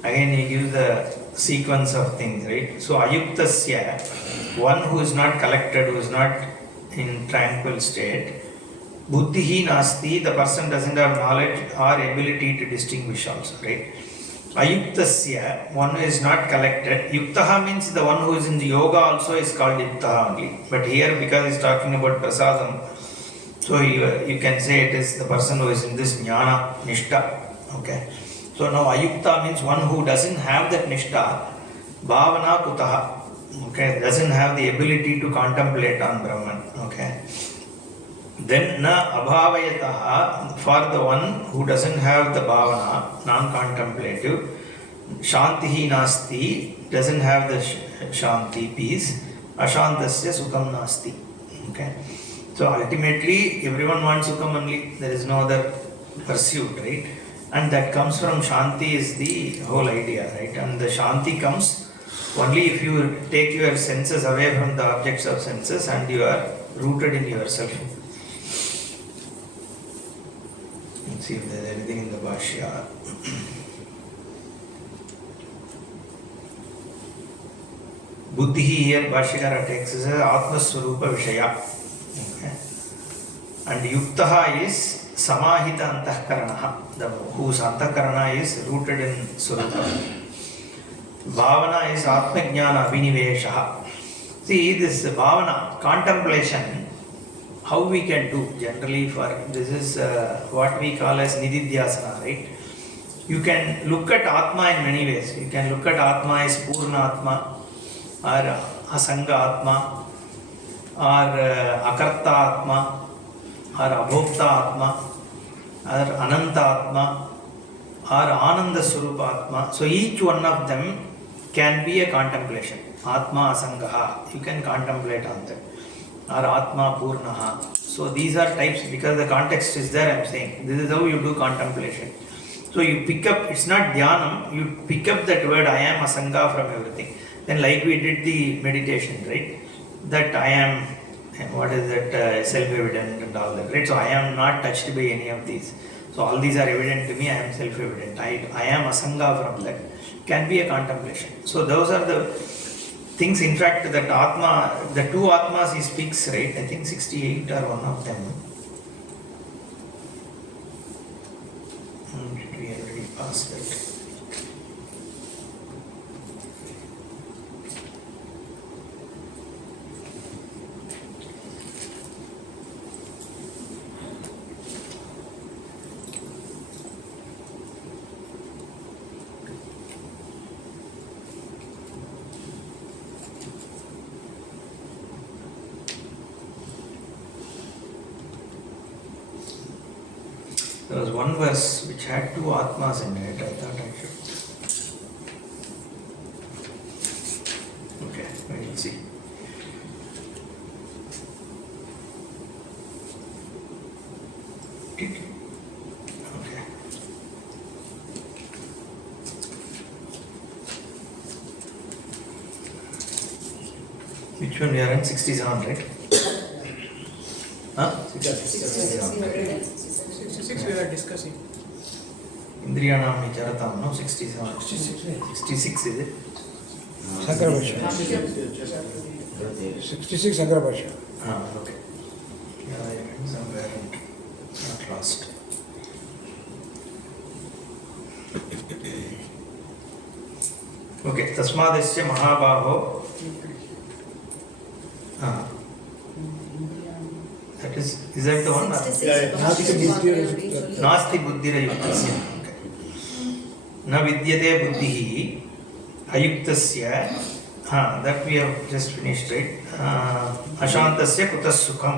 Again he gives the sequence of things, right? So ayuktasya, one who is not collected, who is not in tranquil state. Buddhihi nasti, the person doesn't have knowledge or ability to distinguish also, right? Ayuktasya, one who is not collected. Yuktaha means the one who is in the yoga also is called Yuktaha only. But here, because he is talking about prasadam, so you can say it is the person who is in this jnana, nishta. Okay. So now Ayukta means one who doesn't have that nishta, bhavana kutaha. Okay, doesn't have the ability to contemplate on Brahman. Okay. Then na abhavayataha, for the one who doesn't have the bhavana, non-contemplative, shantihi nasti, doesn't have the shanti, peace, ashantasya sukham nasti. Okay. So ultimately everyone wants sukham only, there is no other pursuit, right? And that comes from shanti is the whole idea, right? And the shanti comes only if you take your senses away from the objects of senses and you are rooted in yourself. Let's see if there is anything in the Bhashya. Buddhi here Bhashyakara takes as Atma Swarupa Vishaya. Okay. And Yuktaha is Samahita Antahkaranaha, whose Antahkarana is rooted in Swarupa. Bhavana is Atma Jnana Abhiniveshaha. See, this Bhavana, contemplation, how we can do generally for this is what we call as Nididhyasana, right? You can look at Atma in many ways. You can look at Atma as Purna Atma or Asanga Atma or Akarta Atma or Abhokta Atma or Ananta Atma or Ananda Swarupa Atma. So each one of them can be a contemplation. Atma Asangaha, you can contemplate on that. Or Atma Purnaha. So these are types, because the context is there, I am saying. This is how you do contemplation. So you pick up, it's not dhyanam, you pick up that word I am Asanga from everything. Then like we did the meditation, right? That I am and what is that self-evident and all that, right? So I am not touched by any of these. So all these are evident to me, I am self-evident. I am asanga from that. Can be a contemplation. So those are the things, in fact, that Atma, the two Atmas he speaks, right? I think 68 are one of them. Did we already pass that? There was one verse which had two Atmas in it. I thought I should. Okay, we will see. Okay. Which one we are in? 67, right? Huh? 66 we are discussing. Indriyanam Vicharatam, no? 67. 66 is it? Sankara 66 Sankara Bhashya. Okay. Yeah, I read somewhere and not lost. Okay, Tasmadasya Mahabaho. That is that the one? Nasti buddhira yuktasya. Na vidyate buddhihi ayuktasya. That we have just finished, right? Ashantasya kutas sukham.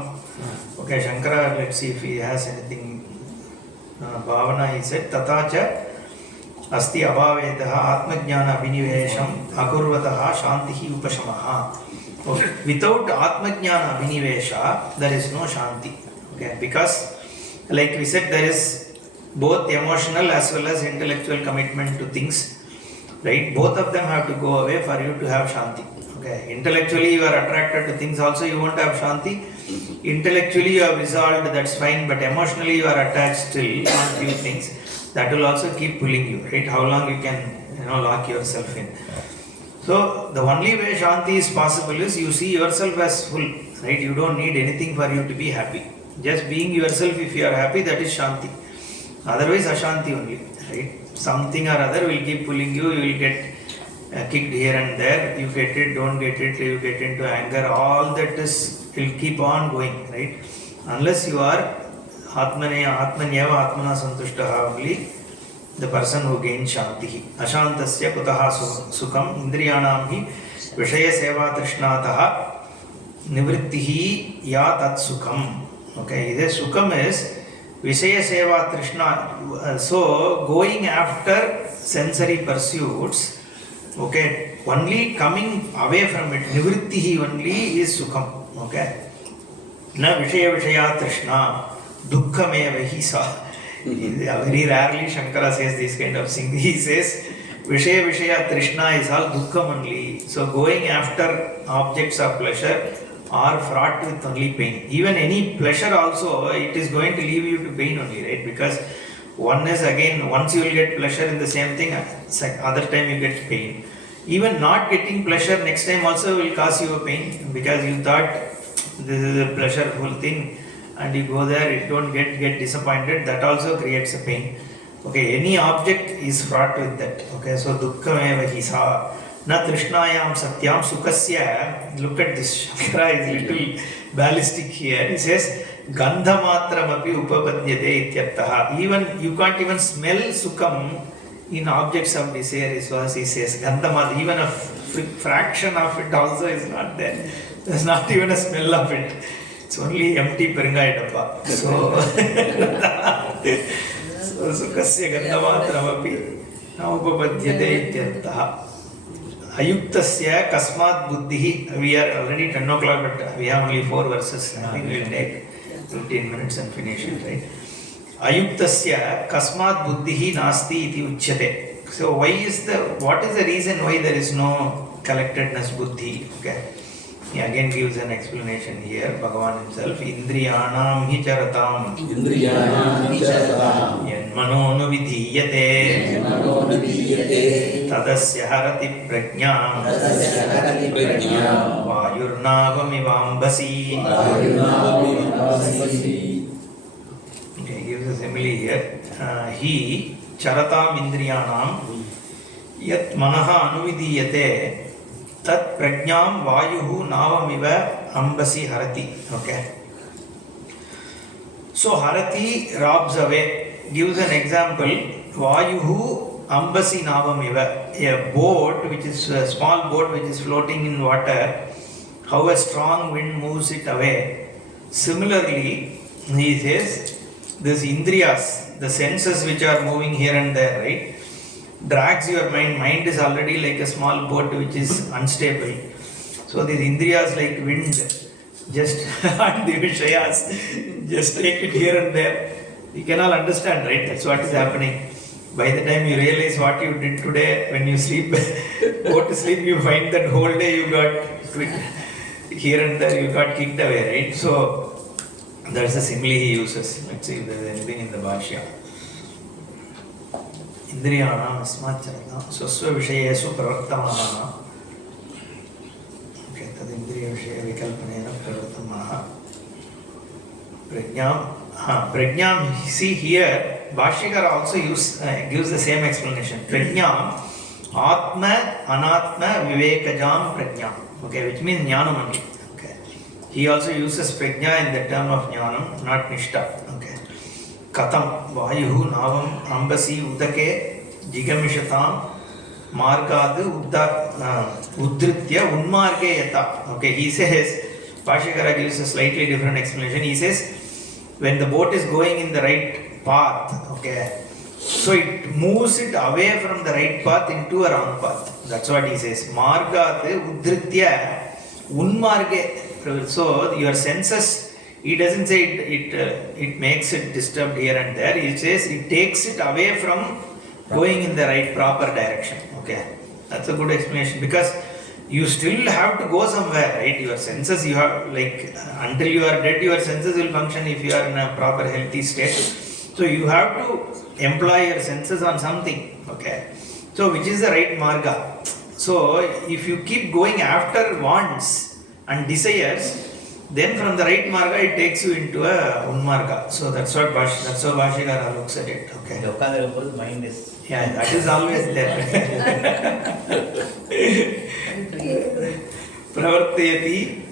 Okay, Shankara, let's see if he has anything. Bhavana, he said, Tatacha asti abhavetaha atmajnana abhinivesham akurvataha shantihi upashamaha. Okay. Without atmajnana abhinivesha, there is no shanti. Okay, because like we said, there is both emotional as well as intellectual commitment to things, right? Both of them have to go away for you to have shanti. Okay, intellectually you are attracted to things, also you won't have shanti. Intellectually you have resolved, that's fine, but emotionally you are attached still on few things. That will also keep pulling you, right? How long you can, lock yourself in. So the only way shanti is possible is you see yourself as full, right? You don't need anything for you to be happy. Just being yourself, if you are happy, that is shanti. Otherwise ashanti only, right? Something or other will keep pulling you, you will get kicked here and there, you get it, don't get it, you get into anger, all that will keep on going, right? Unless you are atmanyeva atmana santushtaha only, the person who gains shanti. Ashantasya kutaha sukham indriyanam hi vishaya seva trishnataha nivrittihi ya tat sukham. Okay, this sukham is vishaya seva trishna. So going after sensory pursuits, okay, only coming away from it, nivrittihi only is sukham. Okay, na vishaya trishna dukkhameva hi sa. Very rarely Shankara says this kind of thing. He says Vishaya Trishna is all dukkham only. So going after objects of pleasure are fraught with only pain. Even any pleasure also, it is going to leave you to pain only, right? Because one is again, once you will get pleasure in the same thing, other time you get pain. Even not getting pleasure next time also will cause you a pain, because you thought this is a pleasureful thing, and you go there, you don't get disappointed, that also creates a pain. Okay, any object is fraught with that. Okay, so dukkhameva hi sa na trishnayam satyam sukasya. Look at this, Shankara is little ballistic here. He says gandhamatram api upapadyate ityartha. Even you can't even smell sukham in objects of desire, is what he says. Gandhamatram, even a fraction of it also is not there. There's not even a smell of it. It's only empty perangai dabba. So sukasya gandhamatram na upapadyate ityartha. Ayuktasya kasmat buddhihi. We are already 10 o'clock, but we have only 4 verses. I think we will take 15 minutes and finish it, right? Ayuktasya kasmat buddhihi nasti iti uchyate. So what is the reason why there is no collectedness buddhi? Okay. He again gives an explanation here, Bhagavan himself. Indriyanam hi charatam. Indriyanam charatam. Yanmano vidhiyate. Tadasya harati prajnam. Vayurnavamivambasi. Okay, he gives a simile here. He charatam indriyanam yat manaha anuvidhiyate tat prajnam vayuhu navamiva ambasi harati. Okay. So harati robs away. Gives an example. Vayuhu ambasi navamiva. A boat which is a small boat which is floating in water. How a strong wind moves it away. Similarly, he says, this indriyas, the senses which are moving here and there, right, drags your mind. Mind is already like a small boat which is unstable. So these indriyas like wind, just and the vishayas, just take it here and there. You can all understand, right? That's what is happening. By the time you realize what you did today, when you sleep, go to sleep, you find that whole day you got here and there, you got kicked away, right? So that's the simile he uses. Let's see if there is anything in the Bhashya. Indriyanam asmacharana swasva vishayesu pravartamana. Okay, tad indriya vishaya vikalpanena pravartamana. Prajnam, see here, Bhashyakara also gives the same explanation. Prajnam, Atma, Anatma, Vivekajam, Prajnam. Okay, which means Jnanam only. Okay. He also uses Prajna in the term of Jnanam, not Nishta. Okay. Katam, Vayuhu, Navam, Ambasi, Udake, Jigamishatam, Margadu, Udritya, Unmarge Yata. Okay, he says, Bhashyakara gives a slightly different explanation. He says, when the boat is going in the right path, okay, so it moves it away from the right path into a wrong path. That's what he says. Margat udritya unmarge. So your senses, he doesn't say it makes it disturbed here and there. He says it takes it away from going in the right proper direction. Okay, that's a good explanation, because you still have to go somewhere, right? Your senses, you have until you are dead, your senses will function if you are in a proper healthy state. So you have to employ your senses on something, okay? So which is the right marga? So if you keep going after wants and desires, then from the right marga it takes you into a unmarga. So that's how Bhashyakara looks at it, okay? Mind is. Yeah, that is always there. Pravartayati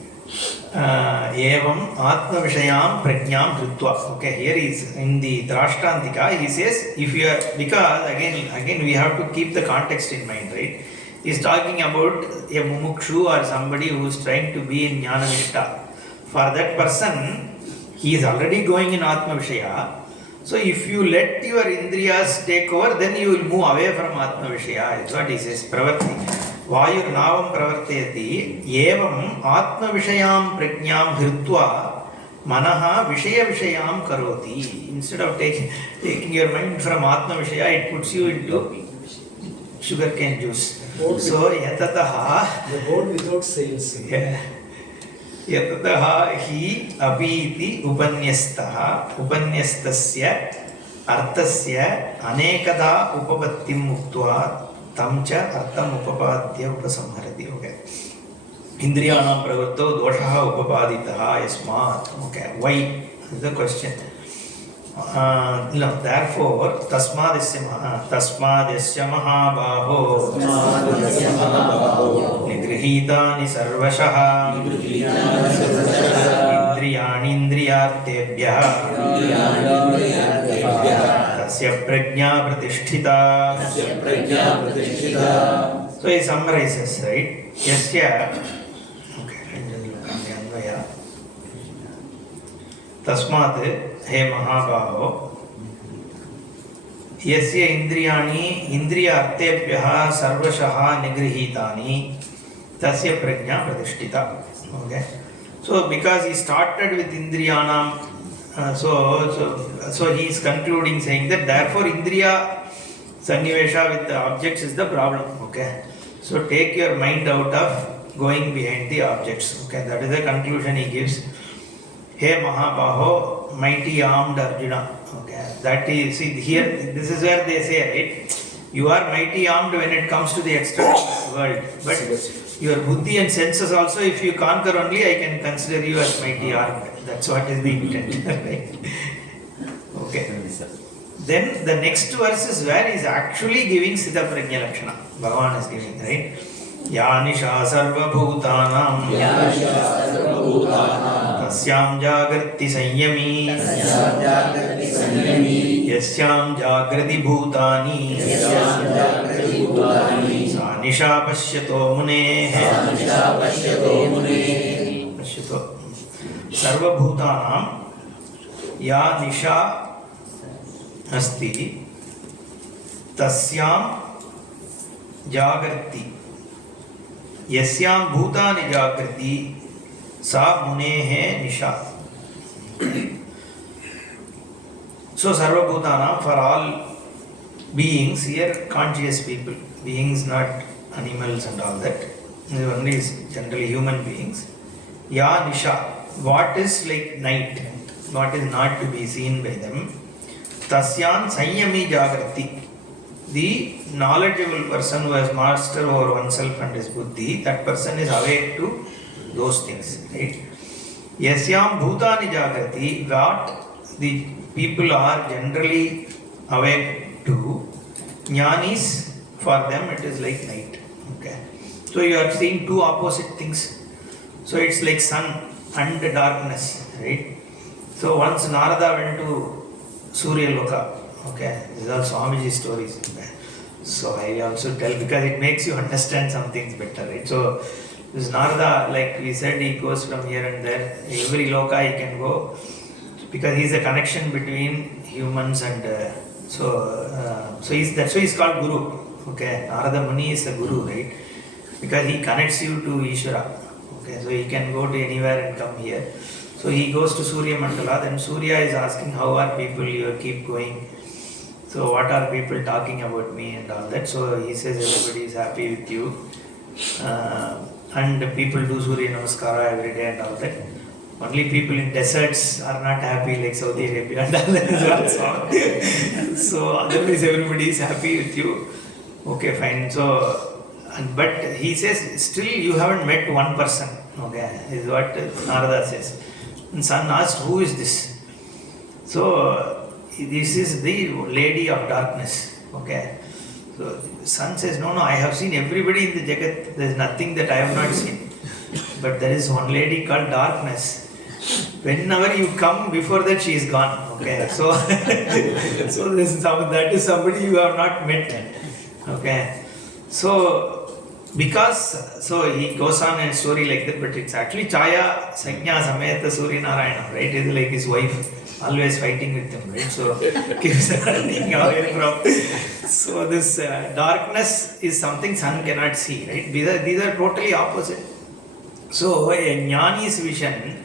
evam atma vishayam prajnam dhritva. Okay, here is in the Drashtantika, he says, if you are, because again we have to keep the context in mind, right? He is talking about a mumukshu or somebody who is trying to be in jnana nishta. For that person, he is already going in atma vishaya. So if you let your indriyas take over, then you will move away from atma vishaya. That's what he says. Pravarti. Vayur navam pravartayati evam atma vishayam prajnam dhritva manaha vishaya vishayam karoti. Instead of taking your mind from atma vishaya, it puts you into sugarcane juice. So yatataha. The boat without sails. Yeah. Yatataha hi abhiti upanyastasya artasya anekada upavattim muktva tamcha artam upapadya upasamharati. Okay. Indriyanam pravarto doshaha upapaditaha yasmat. Okay. Why? Is the question. No, therefore, tasmadesya mahabaho nigrihitani sarvashaha indriyani indriyartebhyah tasya prajna pratisthita. So he summarizes, right? Yasya, okay, look on the Anvaya. Tasmat हे महाबाहो यस्य इंद्रियाणि इंद्रिय अर्थेभ्यः सर्वशः निगृहीतानि तस्य प्रज्ञा प्रतिष्ठिता. Okay, so because he started with indriyanam, so he is concluding saying that therefore indriya sannivesha with the objects is the problem. Okay, so take your mind out of going behind the objects. Okay, that is the conclusion he gives. Hey Mahabaho, mighty armed Arjuna. Okay, that is, see here, this is where they say, right? You are mighty armed when it comes to the external world, but your buddhi and senses also, if you conquer only, I can consider you as mighty armed. That's what is the intent, right? Okay. Then the next verse is where he is actually giving Siddha Prajna Lakshana. Bhagavan is giving, right? Yanisha sarva bhutanam tasyam jagrati sanyami yasyam jagrati bhutani sanisha pashyato mune pashyato sarva bhutanam ya nisha अस्ति तस्यां जागर्ति यस्यां भूतानि जागृति सा मुनेः निशा. So sarvabhutanam, for all beings here, conscious people, beings not animals and all that, only generally human beings. Ya nisha, what is like night, what is not to be seen by them. Tasyan Sanyami Jagrati, the knowledgeable person who has mastered over oneself and his buddhi, that person is awake to those things, right? Yasyam Bhutani Jagrati, what the people are generally awake to, Jnanis, for them it is like night. Okay. So you are seeing two opposite things. So it's like sun and darkness, right? So once Narada went to Surya Loka. Okay, these are Swamiji's stories. Okay. So I also tell because it makes you understand some things better, right? So this Narada, like we said, he goes from here and there. Every Loka he can go because he is a connection between humans and so that's why he's called Guru. Okay, Narada Muni is a Guru, right? Because he connects you to Ishvara. Okay, so he can go to anywhere and come here. So he goes to Surya Mandala, then Surya is asking how are people, you keep going. So what are people talking about me and all that. So he says everybody is happy with you. And people do Surya Namaskara every day and all that. Only people in deserts are not happy like Saudi Arabia and all that. So otherwise everybody is happy with you. Okay, fine. So, but he says still you haven't met one person. Okay, is what Narada says. And son asked, who is this? So, this is the lady of darkness. Okay. So, son says, no, I have seen everybody in the Jagat. There is nothing that I have not seen. But there is one lady called darkness. Whenever you come, before that she is gone. Okay. So, so that is somebody you have not met. Okay. So, because, so he goes on in a story like that, but it's actually Chaya Sajna Sameta Surya Narayana, right? It's like his wife, always fighting with him, right? So keeps running away from. So this darkness is something sun cannot see, right? These are totally opposite. So a Jnani's vision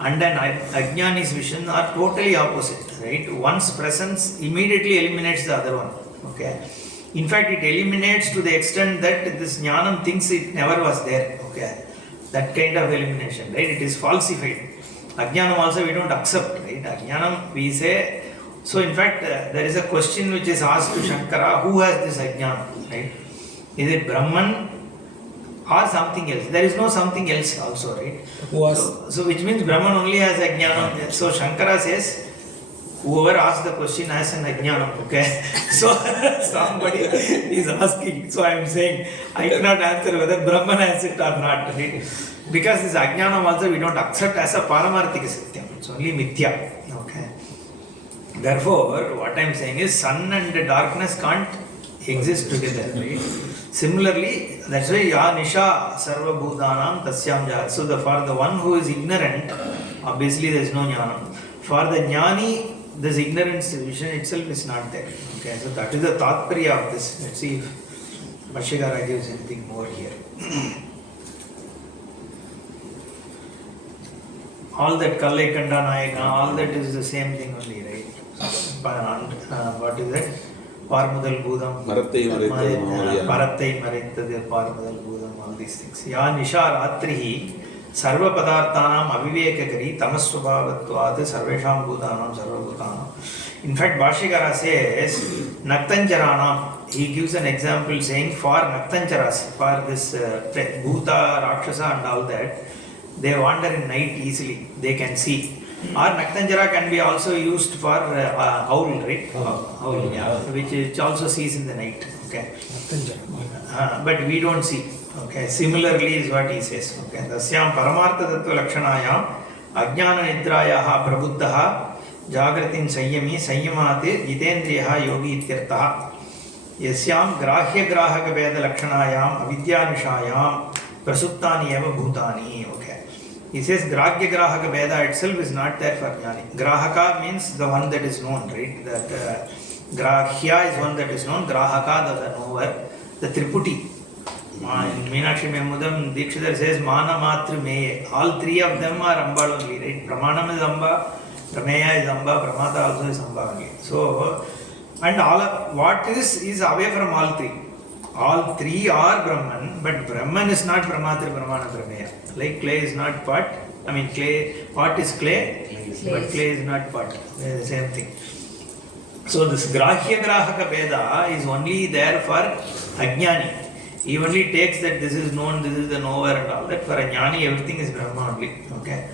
and an Ajnani's vision are totally opposite, right? One's presence immediately eliminates the other one, okay? In fact, it eliminates to the extent that this jnanam thinks it never was there. Okay, that kind of elimination, right? It is falsified. Ajnanam also we don't accept, right? Ajnanam we say. So in fact, there is a question which is asked to Shankara: who has this ajnanam, right? Is it Brahman or something else? There is no something else also, right? Who was? So which means Brahman only has ajnanam. So Shankara says, whoever asks the question has an ajnanam, okay? So somebody is asking, so I am saying, I cannot answer whether Brahman has it or not, right? Because this ajnanam also we don't accept as a paramarthika satyam, it's only mithya, okay? Therefore, what I am saying is, sun and darkness can't exist together, right? Similarly, that's why ya nisha sarva bhutanam tasyam jat. So for the one who is ignorant, obviously there is no jnanam. For the jnani, this ignorance vision itself is not there. Okay, so that is the tatparya of this. Let's see if Bhashyakara gives anything more here. All that Kalaikanda Nayaka, all that is the same thing only, right? What is it? Parmudal Budam, Marathai Maraithadu Mavaliya. Parathai Maraithadu Parmudal Budam, all these things. Ya Nisha Ratrihi Sarva Padarthanam Avivekakari Tamasvabhavatvad Sarvesham Bhutanam Sarva Bhutanam. In fact, Bhashyakara says Naktancharanam. He gives an example saying for Naktancharas, for this Bhuta, Rakshasa and all that, they wander in night easily, they can see. Or Naktanjara can be also used for owl, right? Owl, yeah, which also sees in the night. Okay. But we don't see. Okay. Similarly is what he says. Okay. Tasyam Paramartha Tattva Lakshanayam Ajnana Nidrayaha Prabuddhaha Jagratin Sayyami Sayyamate Jitendriyaha Yogi Ityartaha Yasyam Grahya Grahaka Veda Lakshanayam Avidya Nishayam Prasuptani Eva Bhutani. Okay. He says Grahya Grahaka Veda itself is not there for Jnani. Grahaka means the one that is known, right? That Grahya is one that is known, Grahaka the knower, the Triputi. In Meenakshi Memudam, Dikshidhar says Mana Matri Meye. All three of them are Amba only, right? Pramanam is Amba, Prameya is Amba, Pramata also is Amba only. So, and all of what is away from all three. All three are Brahman, but Brahman is not Brahmatri, Brahmana, Prameya. Like clay is not pot, I mean clay, pot is clay, but clay is not pot. They are the same thing. So this Grahya Grahaka Veda is only there for Ajnani. He only takes that this is known, this is the knower and all that. For a Jnani, everything is Brahma only. Okay.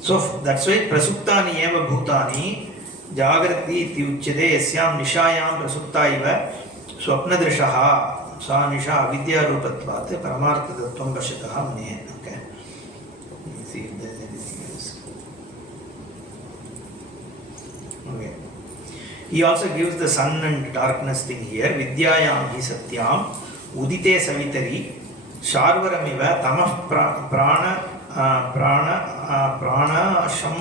So that's why Prasuptani eva Bhutani Jagrati Tyuchade Yasyam Nishayam Prasupta iva Swapnadrishaha Sa Nisha Vidya Rupatvat Paramartha Tattvam Pashyataha Mune. Okay. Let me see if there is anything else. Okay. He also gives the sun and darkness thing here. Vidyayam hi satyam Udite Savitari Sharvaramiva Tamah Pranasham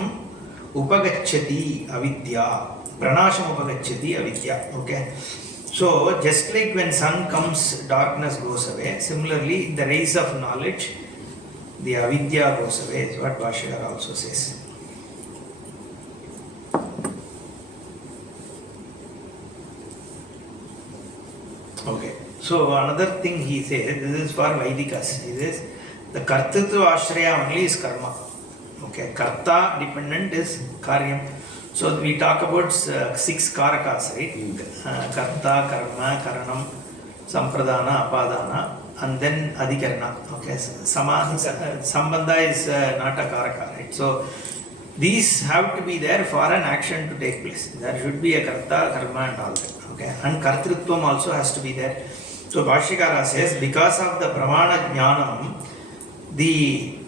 Upagachati Avidya. Pranasham Upagachati Avidya. Okay. So, just like when sun comes, darkness goes away. Similarly, in the rays of knowledge, the avidya goes away, is what Bhashyakara also says. Okay. So, another thing he says, this is for Vaidikas. He says, the Kartatva Ashraya only is karma. Okay. Karta dependent is karyam. So we talk about 6 karakas, right? Karta, karma, karanam, sampradana, apadana, and then adhikarana. Okay, sambandha is not a karaka, right? So these have to be there for an action to take place. There should be a karta, karma, and all that. Okay, and kartrutvam also has to be there. So Bhashyakara says, because of the pramana jnanam, the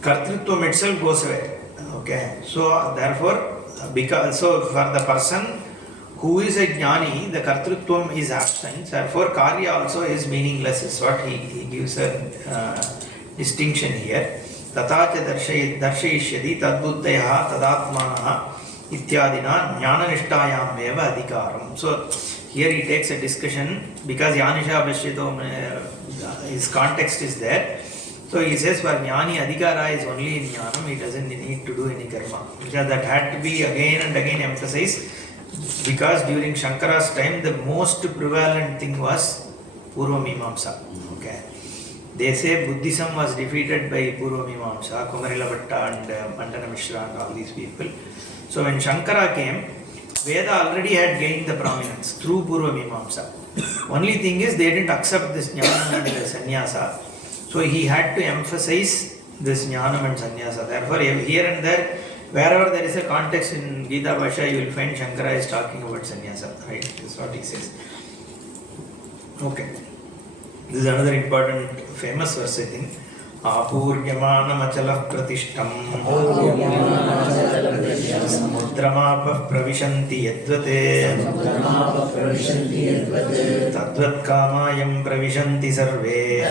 kartrutvam itself goes away. Okay, so therefore, because so for the person who is a jnani, the kartrutvam is absent, therefore karya also is meaningless, is what he gives a distinction here. Tatacha darshayishyati tadbuddhayaha tadatmanaha ityadina jnananishtayam eva adhikaram. So here he takes a discussion because yanisha abhishyato, his context is there. So he says for jnani adhikara is only in jnanam, he doesn't need to do any karma. Because that had to be again and again emphasized, because during Shankara's time the most prevalent thing was Purva Mimamsa. Okay. They say Buddhism was defeated by Purva Mimamsa, Kumarila Bhatta and Mandana Mishra and all these people. So when Shankara came, Veda already had gained the prominence through Purva Mimamsa. Only thing is they didn't accept this jnana and sannyasa. So he had to emphasize this jnanam and sannyasa. Therefore, here and there, wherever there is a context in Gita Bhashya, you will find Shankara is talking about sannyasa. Right? That's what he says. Okay. This is another important famous verse, I think. Apuryamanam achalah pratishtam samudramapah pravishanti yadvate tadvat kamayam pravishanti sarve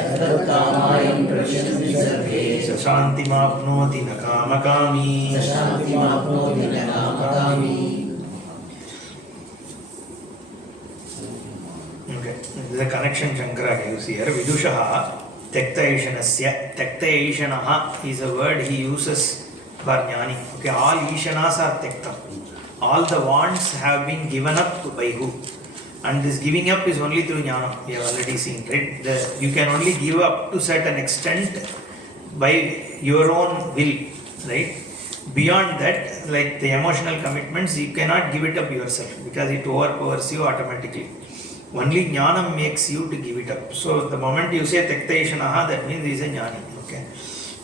sashanti mapnoti nakamakami. Okay, this is a connection Shankara gives here. Vidushaha Tekta Ishanasya. Tekta Ishanaha is a word he uses for jnani. Okay, all Ishanas are Tekta. All the wants have been given up by who? And this giving up is only through jnana. We have already seen, right? You can only give up to certain extent by your own will, right? Beyond that, like the emotional commitments, you cannot give it up yourself because it overpowers you automatically. Only jnana makes you to give it up. So the moment you say tektaishanaha, that means he is a jnani. Okay.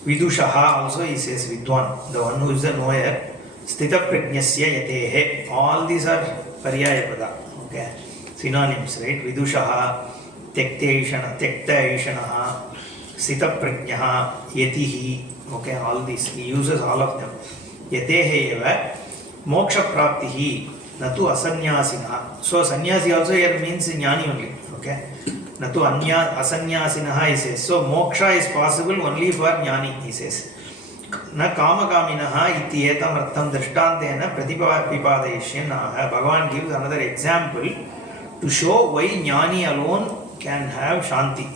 Vidushaha also he says vidwan, the one who is the knower. Sthita prajnasya yatehe. All these are paryaya pada. Okay. Synonyms, right? Vidushaha, tektaishanaha, sthita prajnaha, yatihi. Okay, all these. He uses all of them. Yatehe eva moksha praptihi natu asanyasinaha. So sannyasi also here means jnani only. Okay. Natu asanyasinaha he says. So moksha is possible only for jnani, he says. Na kamakaminaha iti etam artham drishtantena pratipadayishyanaha. Bhagavan gives another example to show why jnani alone can have shanti.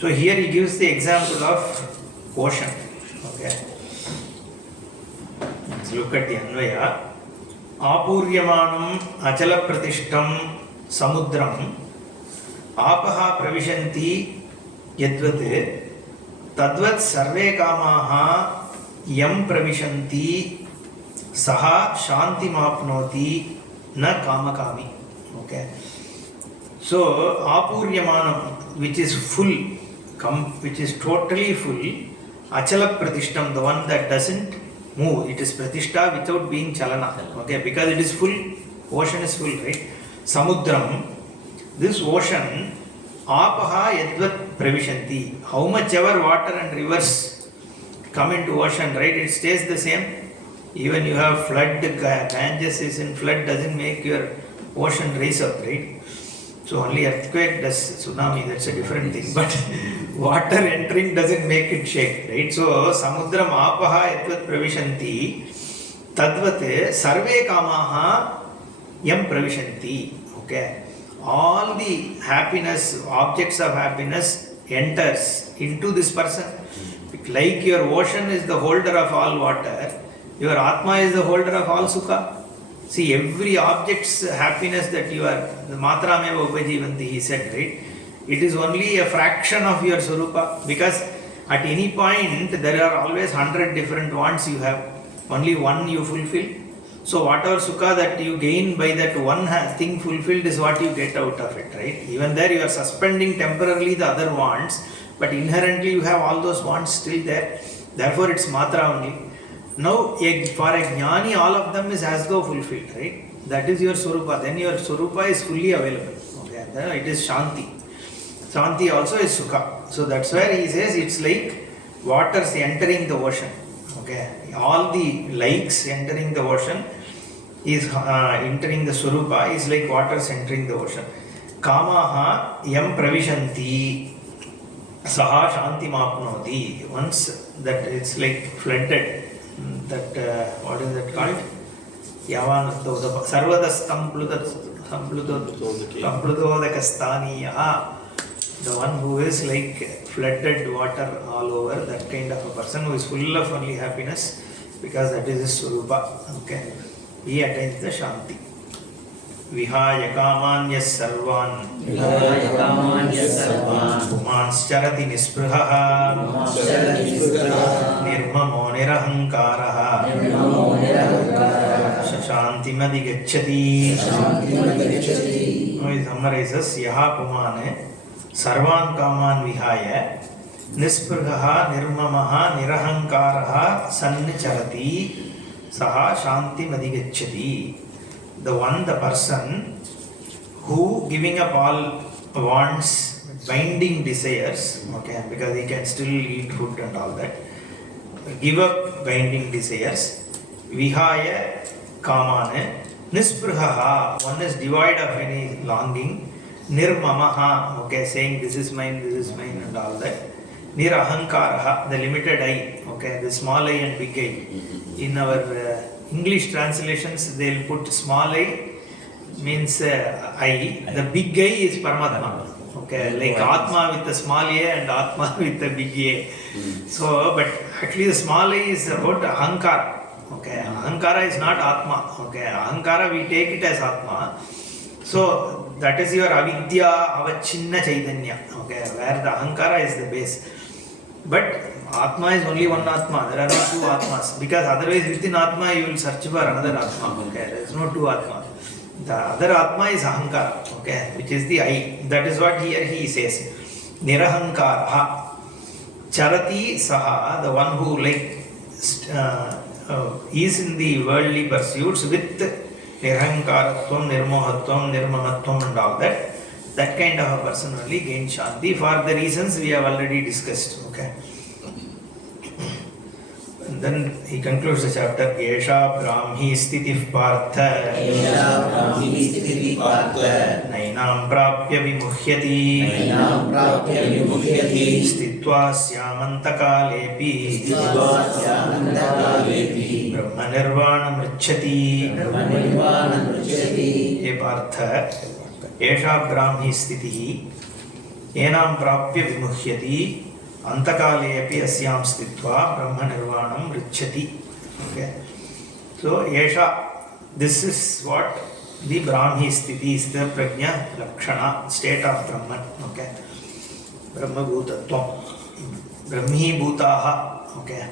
So here he gives the example of ocean. Okay. Let's look at the Anvaya. Apuryamanam achala pratishtam samudram apaha pravishanti yadvat tadvat sarve kamaha yam pravishanti saha shanti mapnoti na kamakami. Okay. So apuryamanam, which is full, which is totally full, achala pratishtam, the one that doesn't move, it is pratishtha without being chalana. Okay, because it is full, ocean is full, right? Samudram, this ocean, apaha yadvat pravishanti, how much ever water and rivers come into ocean, right? It stays the same. Even you have flood, Ganges is in flood, doesn't make your ocean rise up, right? So only earthquake does, tsunami, that's a different thing. But water entering doesn't make it shake, right? So samudram apaha yatvat pravishanti tadvat sarve kamaha yam pravishanti. Okay. All the happiness, objects of happiness enters into this person. Like your ocean is the holder of all water, your Atma is the holder of all sukha. See, every object's happiness that you are, the matrameva upajivanti, he said, right? It is only a fraction of your swarupa, because at any point there are always 100 different wants you have. Only one you fulfill. So whatever sukha that you gain by that one thing fulfilled is what you get out of it, right? Even there you are suspending temporarily the other wants, but inherently you have all those wants still there. Therefore it's matra only. Now, for a jnani, all of them is as though fulfilled, right? That is your swarupa. Then your swarupa is fully available. Okay, then it is shanti. Shanti also is sukha. So that's where he says it's like waters entering the ocean. Okay, all the likes entering the ocean is entering the swarupa is like waters entering the ocean. Kamaha yam pravishanti saha shanti mapnoti. Once that it's like flooded. That what is that called? Yavan Sarvadastam Plutodakastaniya. The one who is like flooded water all over, that kind of a person who is full of only happiness, because that is his swarupa. Okay. He attains the shanti. Vihaya kamanyas sarvan pumanscharati nispraha nirmamo nirahankaraha shantimadi gacchati. Now he summarizes, yaha pumane sarvan kaman vihaya nispraha nirmamaha nirahankaraha sannicharati saha shantimadi gacchati. The one, the person who giving up all wants, binding desires, okay, because he can still eat food and all that, give up binding desires, vihaya kamane, nispraha, one is devoid of any longing, nirmamaha, okay, saying this is mine and all that, nirahankaraha, the limited I, okay, the small I and big I. In our English translations, they will put small I means I, the big I is Paramatma. Okay, like Atma with the small A and Atma with the big A. So, but actually the small A is about Ahankara. Okay, Ahankara is not Atma. Okay, Ahankara we take it as Atma. So, that is your avidya, avachinna chaitanya, okay, where the ahankara is the base. But Atma is only one Atma, there are no two Atmas, because otherwise within Atma you will search for another Atma, okay, there is no two Atma. The other Atma is ahankara, okay, which is the I. That is what here he says. Nirahankara. Charati Saha, the one who is in the worldly pursuits with Nirahankaratvam, Nirmohatvam, Nirmamatvam and all that. That kind of a person only gains Shanti for the reasons we have already discussed. Okay. And then he concludes the chapter. Esha Brahmi Sthitif Partha Nainam Prapya Vimuhyati Sthitva Syamantakalepi Brahma Nirvanam Richati. Ye Partha Esha Brahmi Sthitihi Enam Prapya Vimuhyati Antakalepi Asyam Sthitva Brahma Nirvanam Richati. Okay. So Esha, this is what the Brahmi Sthiti is, the Prajna Lakshana, state of Brahman. Okay. Brahma Bhutatvam. Brahmi Bhutaha. Okay.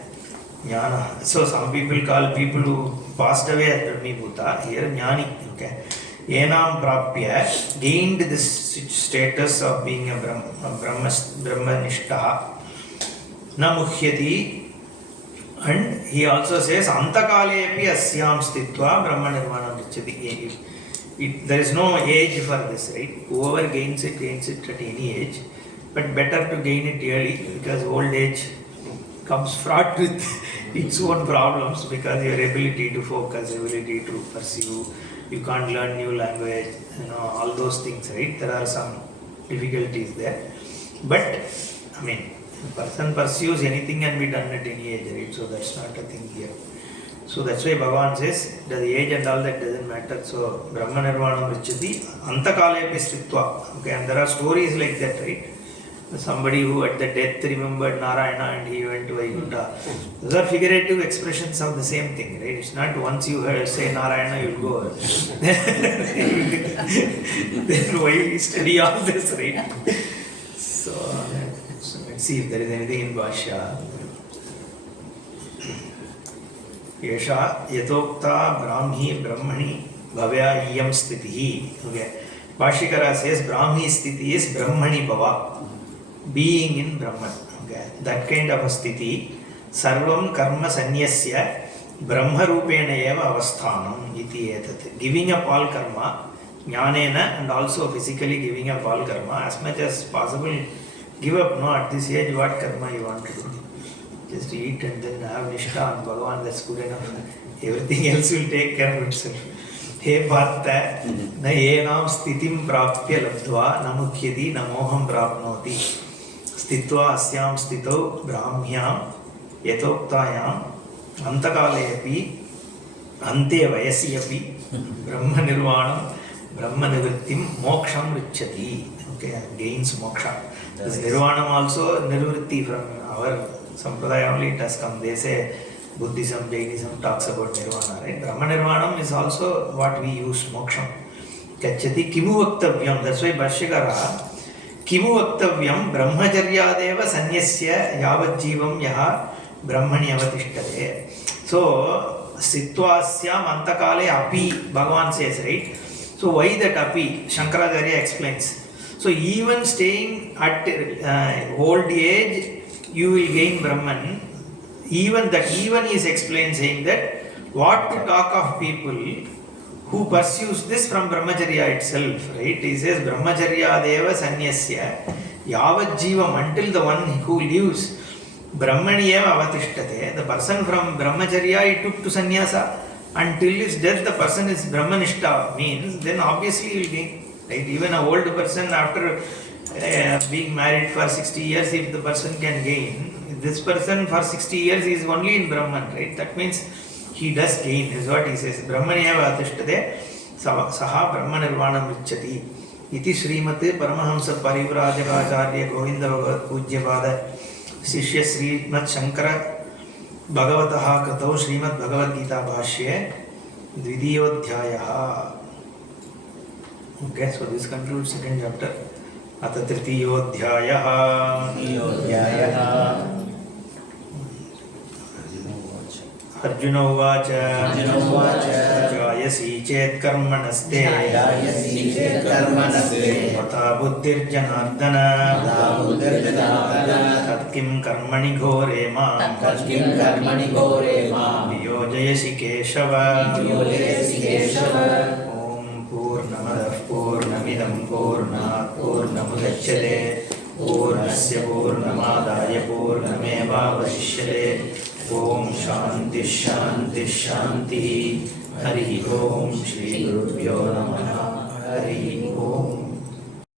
Jnana. So some people call people who passed away as Brahmi Bhuta. Here Jnani. Okay. Enam Prapya gained this status of being a Brahmanishta. Na Muhyati. And he also says Antakalepi Asyam Sthitva Brahma Nirvana Richati. There is no age for this, right? Whoever gains it at any age. But better to gain it early, because old age comes fraught with its own problems, because your ability to focus, ability to pursue, you can't learn new language, all those things, right? There are some difficulties there. But, I mean, a person pursues anything can be done at any age, right? So that's not a thing here. So that's why Bhagavan says that the age and all that doesn't matter. So Brahma Nirvanam Richati Antakalepi Sthitva. Okay, and there are stories like that, right? Somebody who at the death remembered Narayana and he went to Vaikuntha. Those are figurative expressions of the same thing, right? It's not once you say Narayana, you'll go. Then why you study all this, right? So let's see if there is anything in Bhashya. Yesha Yatokta Brahmi Brahmani Bhavya Iyam Sthitihi. Okay. Bhashikara says Brahmi Sthiti is Brahmani Bhava. Being in Brahman. Okay. That kind of a sthiti. Sarvam karma sanyasya Brahma rupena eva avasthanam iti etat. Giving up all karma, jnanena, and also physically giving up all karma as much as possible. Give up, no, at this age what karma you want to do. Just eat and then have nishtha and Bhagavan, that's good enough. Everything else will take care of itself. He Partha, na enam sthitim prapya labdva namukhyati namoham prapnoti. Sthitva asyam sthito brahmyam yatoktayam antakalepi ante vayasi api brahma nirvanam brahma nivrittim moksham richati. Okay, gains moksha. This nirvanam also nirvritti from our sampradaya only it has come. They say Buddhism, Jainism talks about nirvana, right? Brahma nirvanam is also what we use, moksham. Kachati kimu vaktavyam. That's why Bhashyakara kimu vaktavyam brahmacharyadeva sanyasya yavat jivam yaha brahmani avatishtade. So sitvasyam antakale api, Bhagavan says, right? So why that api? Shankaracharya explains. So even staying at old age, you will gain Brahman. Even is explained saying that what to talk of people who pursues this from Brahmacharya itself, right? He says Brahmacharya deva sanyasya yavat jivam, until the one who lives Brahmani eva avatishtade. The person from Brahmacharya he took to sannyasa until his death the person is Brahmanishta, means then obviously he will gain. Right? Even an old person after being married for 60 years, if the person can gain, this person for 60 years is only in Brahman, right? That means he does gain, is what he says. Brahmaneva atishtade saha Brahma nirvanam richati. Iti Srimate Paramahamsa Parivrajaka Acharya Govinda Bhagavad Pujyapada Shishya Srimad Shankara Bhagavataha Katau Srimad Bhagavad Gita Bhashye Dvidiyodhyayaha. Okay, so this concludes second chapter. Atha tritiyodhyayah. योऽध्यायः Arjuna uvacha. Arjun उवाच Jayasi chet कर्मणस्ते. ध्यायसि चेत् कर्मणस्ते Mata buddhirjanardana. बुद्धिर्जनार्दन Tatkim karmani ghore maam. तत्किं कर्मणि घोरे मां Niyojayasi keshava. योजयसि Keshav Om Purnamadah Purnamidam Purnat Purnamudachyate Purnasya Purnamadaya Purnamevavashishyate Om Shanti Shanti Shanti Hari Om Shri Gurubhyo Namaha Hari Om